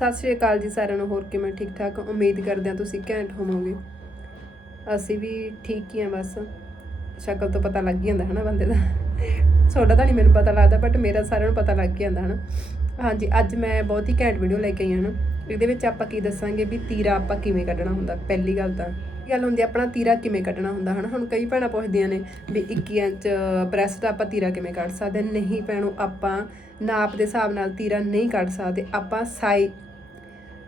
ਸਤਿ ਸ਼੍ਰੀ ਅਕਾਲ ਜੀ ਸਾਰਿਆਂ ਨੂੰ, ਹੋਰ ਕਿਵੇਂ ਠੀਕ ਠਾਕ? ਉਮੀਦ ਕਰਦੇ ਹਾਂ ਤੁਸੀਂ ਘੈਂਟ ਹੋਵੋਗੇ। ਅਸੀਂ ਵੀ ਠੀਕ ਹੀ ਆ ਬਸ। ਸ਼ਕਲ ਤੋਂ ਪਤਾ ਲੱਗ ਹੀ ਜਾਂਦਾ ਹਨਾ ਬੰਦੇ ਦਾ। ਤੁਹਾਡਾ ਤਾਂ ਨਹੀਂ ਮੈਨੂੰ ਪਤਾ ਲੱਗਦਾ ਬਟ ਮੇਰਾ ਸਾਰਿਆਂ ਨੂੰ ਪਤਾ ਲੱਗ ਹੀ ਜਾਂਦਾ ਹਨਾ। ਹਾਂਜੀ, ਅੱਜ ਮੈਂ ਬਹੁਤ ਹੀ ਘੈਂਟ ਵੀਡੀਓ ਲੈ ਕੇ ਆਈ ਹਾਂ ਨਾ। ਇਹਦੇ ਵਿੱਚ ਆਪਾਂ ਕੀ ਦੱਸਾਂਗੇ ਵੀ ਤੀਰਾ ਆਪਾਂ ਕਿਵੇਂ ਕੱਢਣਾ ਹੁੰਦਾ, ਪਹਿਲੀ ਗੱਲ ਤਾਂ। ਗੱਲ ਹੁੰਦੀ ਆ, ਆਪਣਾ ਤੀਰਾ ਕਿਵੇਂ ਕੱਢਣਾ ਹੁੰਦਾ ਹਨਾ? ਹੁਣ ਕਈ ਭੈਣਾਂ ਪੁੱਛਦੀਆਂ ਨੇ ਵੀ 21 ਇੰਚ ਬ੍ਰੈਸਟ ਆਪਾਂ ਤੀਰਾ ਕਿਵੇਂ ਕੱਢ ਸਕਦੇ? ਨਹੀਂ ਭੈਣੋ, ਆਪਾਂ ਨਾਪ ਦੇ ਹਿਸਾਬ ਨਾਲ ਤੀਰਾ ਨਹੀਂ ਕੱਢ ਸਕਦੇ। ਆਪਾਂ ਸਾਈ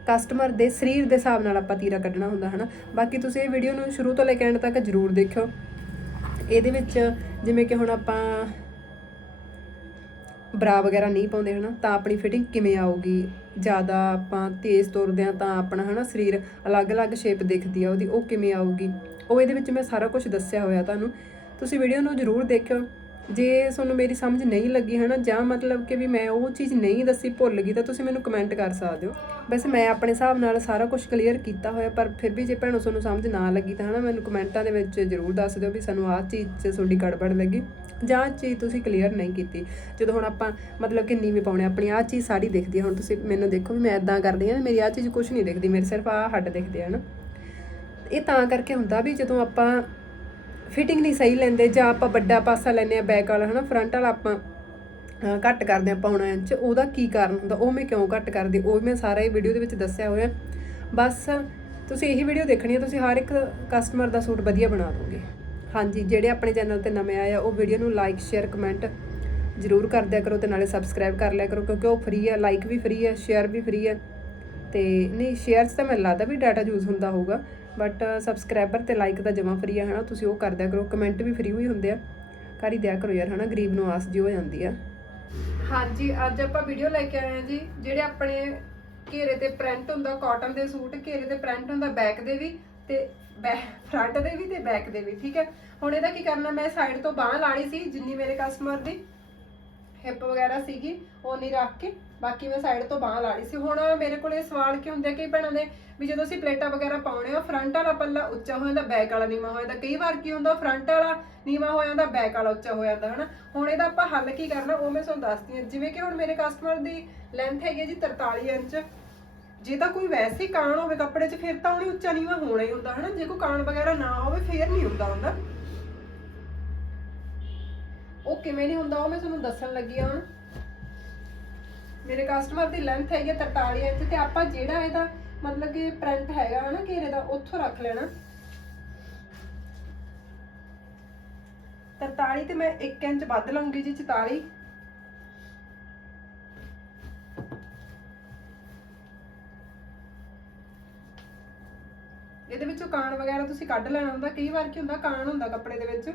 ਕਸਟਮਰ ਦੇ ਸਰੀਰ ਦੇ ਹਿਸਾਬ ਨਾਲ ਆਪਾਂ ਤੀਰਾ ਕੱਢਣਾ ਹੁੰਦਾ, ਹਨਾ? ਬਾਕੀ ਤੁਸੀਂ ਇਹ ਵੀਡੀਓ ਨੂੰ ਸ਼ੁਰੂ ਤੋਂ ਲੈ ਕੇ ਐਂਡ ਤੱਕ ਜਰੂਰ ਦੇਖਿਓ। ਇਹਦੇ ਵਿੱਚ ਜਿਵੇਂ ਕਿ ਹੁਣ ਆਪਾਂ ਬਰਾ ਵਗੈਰਾ ਨਹੀਂ ਪਾਉਂਦੇ, ਹਨਾ, ਤਾਂ ਆਪਣੀ ਫਿਟਿੰਗ ਕਿਵੇਂ ਆਊਗੀ? ਜ਼ਿਆਦਾ ਆਪਾਂ ਤੇਜ਼ ਤੁਰਦੇ ਆ ਤਾਂ ਆਪਣਾ, ਹਨਾ, ਸਰੀਰ ਅਲੱਗ-ਅਲੱਗ ਸ਼ੇਪ ਦਿਖਦੀ ਆ ਉਹਦੀ, ਉਹ ਕਿਵੇਂ ਆਊਗੀ? ਉਹ ਇਹਦੇ ਵਿੱਚ ਮੈਂ ਸਾਰਾ ਕੁਝ ਦੱਸਿਆ ਹੋਇਆ ਤੁਹਾਨੂੰ। ਤੁਸੀਂ ਵੀਡੀਓ ਨੂੰ ਜਰੂਰ ਦੇਖਿਓ। ਜੇ ਤੁਹਾਨੂੰ ਮੇਰੀ ਸਮਝ ਨਹੀਂ ਲੱਗੀ ਹੈ ਨਾ ਜਾਂ ਮਤਲਬ ਕਿ ਵੀ ਮੈਂ ਉਹ ਚੀਜ਼ ਨਹੀਂ ਦੱਸੀ, ਭੁੱਲ ਗਈ, ਤਾਂ ਤੁਸੀਂ ਮੈਨੂੰ ਕਮੈਂਟ ਕਰ ਸਕਦੇ ਹੋ। ਵੈਸੇ ਮੈਂ ਆਪਣੇ ਹਿਸਾਬ ਨਾਲ ਸਾਰਾ ਕੁਝ ਕਲੀਅਰ ਕੀਤਾ ਹੋਇਆ, ਪਰ ਫਿਰ ਵੀ ਜੇ ਭੈਣੋ ਤੁਹਾਨੂੰ ਸਮਝ ਨਾ ਲੱਗੀ, ਤਾਂ ਹੈ ਨਾ ਮੈਨੂੰ ਕਮੈਂਟਾਂ ਦੇ ਵਿੱਚ ਜਰੂਰ ਦੱਸ ਦਿਓ ਵੀ ਸਾਨੂੰ ਆਹ ਚੀਜ਼ 'ਚ ਤੁਹਾਡੀ ਗੜਬੜ ਲੱਗੀ, ਜਾਂ ਚੀਜ਼ ਤੁਸੀਂ ਕਲੀਅਰ ਨਹੀਂ ਕੀਤੀ। ਜਦੋਂ ਹੁਣ ਆਪਾਂ ਮਤਲਬ ਕਿ ਨੀਵੇਂ ਪਾਉਣੇ, ਆਪਣੀ ਆਹ ਚੀਜ਼ ਸਾਰੀ ਦਿਖਦੀ ਹੈ ਹੁਣ ਤੁਸੀਂ ਮੈਨੂੰ ਦੇਖੋ ਵੀ ਮੈਂ ਇਦਾਂ ਕਰਦੀ ਹਾਂ ਮੇਰੀ ਆਹ ਚੀਜ਼ ਕੁਝ ਨਹੀਂ ਦਿਖਦੀ, ਮੇਰੇ ਸਿਰਫ ਆਹ ਹੱਡ ਦਿਖਦੇ ਹਨ। ਇਹ ਤਾਂ ਕਰਕੇ ਹੁੰਦਾ ਵੀ ਜਦੋਂ ਆਪਾਂ ਫਿਟਿੰਗ ਨਹੀਂ ਸਹੀ ਲੈਂਦੇ ਜਾਂ ਆਪਾਂ ਵੱਡਾ ਪਾਸਾ ਲੈਨੇ ਆ ਬੈਕ ਵਾਲਾ, ਹਨਾ ਫਰੰਟ ਵਾਲਾ ਆਪਾਂ ਘੱਟ ਕਰਦੇ ਆ ਪਾਉਣਾ ਇੰਚ ਉਹਦਾ ਕੀ ਕਾਰਨ ਹੁੰਦਾ, ਉਹ ਮੈਂ ਕਿਉਂ ਘੱਟ ਕਰਦੀ, ਉਹ ਮੈਂ ਸਾਰਾ ਇਹ ਵੀਡੀਓ ਦੇ ਵਿੱਚ ਦੱਸਿਆ ਹੋਇਆ। ਬਸ ਤੁਸੀਂ ਇਹੀ ਵੀਡੀਓ ਦੇਖਣੀ ਹੈ, ਤੁਸੀਂ ਹਰ ਇੱਕ ਕਸਟਮਰ ਦਾ ਸੂਟ ਵਧੀਆ ਬਣਾ ਦੋਗੇ। ਹਾਂਜੀ, ਜਿਹੜੇ ਆਪਣੇ ਚੈਨਲ ਤੇ ਨਵੇਂ ਆਏ ਆ, ਉਹ ਵੀਡੀਓ ਨੂੰ ਲਾਈਕ ਸ਼ੇਅਰ ਕਮੈਂਟ ਜਰੂਰ ਕਰ ਦਿਆ ਕਰੋ ਤੇ ਨਾਲੇ ਸਬਸਕ੍ਰਾਈਬ ਕਰ ਲਿਆ ਕਰੋ, ਕਿਉਂਕਿ ਉਹ ਫ੍ਰੀ ਹੈ ਲਾਈਕ ਵੀ ਫ੍ਰੀ ਹੈ ਸ਼ੇਅਰ ਵੀ ਫ੍ਰੀ ਹੈ ਤੇ ਨਹੀਂ ਸ਼ੇਅਰ 'ਚ ਤਾਂ ਮੈਨੂੰ ਲੱਗਦਾ ਵੀ ਡਾਟਾ ਯੂਜ਼ ਹੁੰਦਾ ਹੋਊਗਾ। ਬਟ ਸਬਸਕ੍ਰਾਈਬਰ ਤੇ ਲਾਈਕ ਤਾਂ ਜਮਾ ਫ੍ਰੀ ਹੈ ਹਨਾ? ਤੁਸੀਂ ਉਹ ਕਰ ਕਰੋ। ਕਮੈਂਟ ਵੀ ਫ੍ਰੀ ਹੋਈ ਹੁੰਦੇ ਆ। ਕਰ ਹੀ ਦਿਆ ਕਰੋ ਯਾਰ, ਹਨਾ? ਗਰੀਬ ਨੂੰ ਆਸ ਜੀ ਹੋ ਜਾਂਦੀ ਆ। ਹਾਂਜੀ, ਅੱਜ ਆਪਾਂ ਵੀਡੀਓ ਲੈ ਕੇ ਆਏ ਆ ਜੀ, ਜਿਹੜੇ ਆਪਣੇ ਘੇਰੇ ਤੇ ਪ੍ਰਿੰਟ ਹੁੰਦਾ ਕਾਟਨ ਦੇ ਸੂਟ, ਘੇਰੇ ਤੇ ਪ੍ਰਿੰਟ ਹੁੰਦਾ ਬੈਕ ਦੇ ਵੀ ਤੇ ਫਰੰਟ ਦੇ ਵੀ ਤੇ ਬੈਕ ਦੇ ਵੀ, ਠੀਕ ਹੈ? ਹੁਣ ਇਹਦਾ ਕੀ ਕਰਨਾ, ਮੈਂ ਸਾਈਡ ਤੋਂ ਬਾਹ ਲਾਣੀ ਸੀ, ਜਿੰਨੀ ਮੇਰੇ ਕਸਟਮਰ ਦੀ ਹਿੱਪ ਵਗੈਰਾ ਸੀਗੀ, ਉਹ ਨਹੀਂ ਰੱਖ ਕੇ ਬਾਕੀ ਮੈਂ ਸਾਈਡ ਤੋਂ ਬਾਹ ਲਾਣੀ ਸੀ। ਹੁਣ ਮੇਰੇ ਕੋਲ ਸਵਾਲ ਕੀ ਹੁੰਦੇ ਕਈ ਭੈਣਾਂ ਦੇ ਵੀ ਜਦੋਂ ਅਸੀਂ ਪਲੇਟਾਂ ਵਗੈਰਾ ਪਾਉਣੇ ਆ, ਫਰੰਟ ਵਾਲਾ ਪੱਲਾ ਉੱਚਾ ਹੋ ਜਾਂਦਾ ਬੈਕ ਵਾਲਾ ਨੀਵਾ ਹੋ ਜਾਂਦਾ। ਕਈ ਵਾਰ ਕੀ ਹੁੰਦਾ, ਫਰੰਟ ਵਾਲਾ ਨੀਵਾ ਹੋ ਜਾਂਦਾ ਬੈਕ ਵਾਲਾ ਉੱਚਾ ਹੋ ਜਾਂਦਾ, ਹਨਾ? ਹੁਣ ਇਹਦਾ ਆਪਾਂ ਹੱਲ ਕੀ ਕਰਨਾ, ਉਹ ਮੈਂ ਤੁਹਾਨੂੰ ਦੱਸਦੀ ਹਾਂ। ਜਿਵੇਂ ਕਿ ਹੁਣ ਮੇਰੇ ਕਸਟਮਰ ਦੀ ਲੈਂਥ ਹੈਗੀ ਹੈ ਜੀ 43 ਇੰਚ। ਜੇ ਤਾਂ ਕੋਈ ਵੈਸੇ ਹੀ ਕਾਣ ਹੋਵੇ ਕੱਪੜੇ 'ਚ, ਫਿਰ ਤਾਂ ਉਹਨੇ ਉੱਚਾ ਨੀਵਾ ਹੋਣਾ ਹੀ ਹੁੰਦਾ, ਹਨਾ? ਜੇ ਕੋਈ ਕਾਣ ਵਗੈਰਾ ਨਾ ਹੋਵੇ, ਫੇਰ ਨਹੀਂ ਹੁੰਦਾ ਹੁੰਦਾ। ਉਹ ਕਿਵੇਂ ਨਹੀਂ ਹੁੰਦਾ, ਉਹ ਮੈਂ ਤੁਹਾਨੂੰ ਦੱਸਣ ਲੱਗੀ ਹਾਂ। ਹੁਣ ਮੇਰੇ ਕਸਟਮਰ ਦੀ ਲੈਂਥ ਹੈਗੀ ਹੈ 43 ਇੰਚ ਤੇ ਆਪਾਂ ਜਿਹੜਾ ਇਹਦਾ ਮਤਲਬ ਕਿ ਪ੍ਰਿੰਟ ਹੈਗਾ ਹਨਾ ਘੇਰੇ ਦਾ, ਉੱਥੋਂ ਰੱਖ ਲੈਣਾ। 43 ਤੇ ਮੈਂ 1 ਇੰਚ ਵੱਧ ਲਵਾਂਗੀ ਜੀ 44 ਇਹਦੇ ਵਿੱਚੋਂ ਕਾਣ ਵਗੈਰਾ ਤੁਸੀਂ ਕੱਢ ਲੈਣਾ ਹੁੰਦਾ, ਕਈ ਵਾਰ ਕੀ ਹੁੰਦਾ ਕਾਣ ਹੁੰਦਾ ਕੱਪੜੇ ਦੇ ਵਿੱਚ।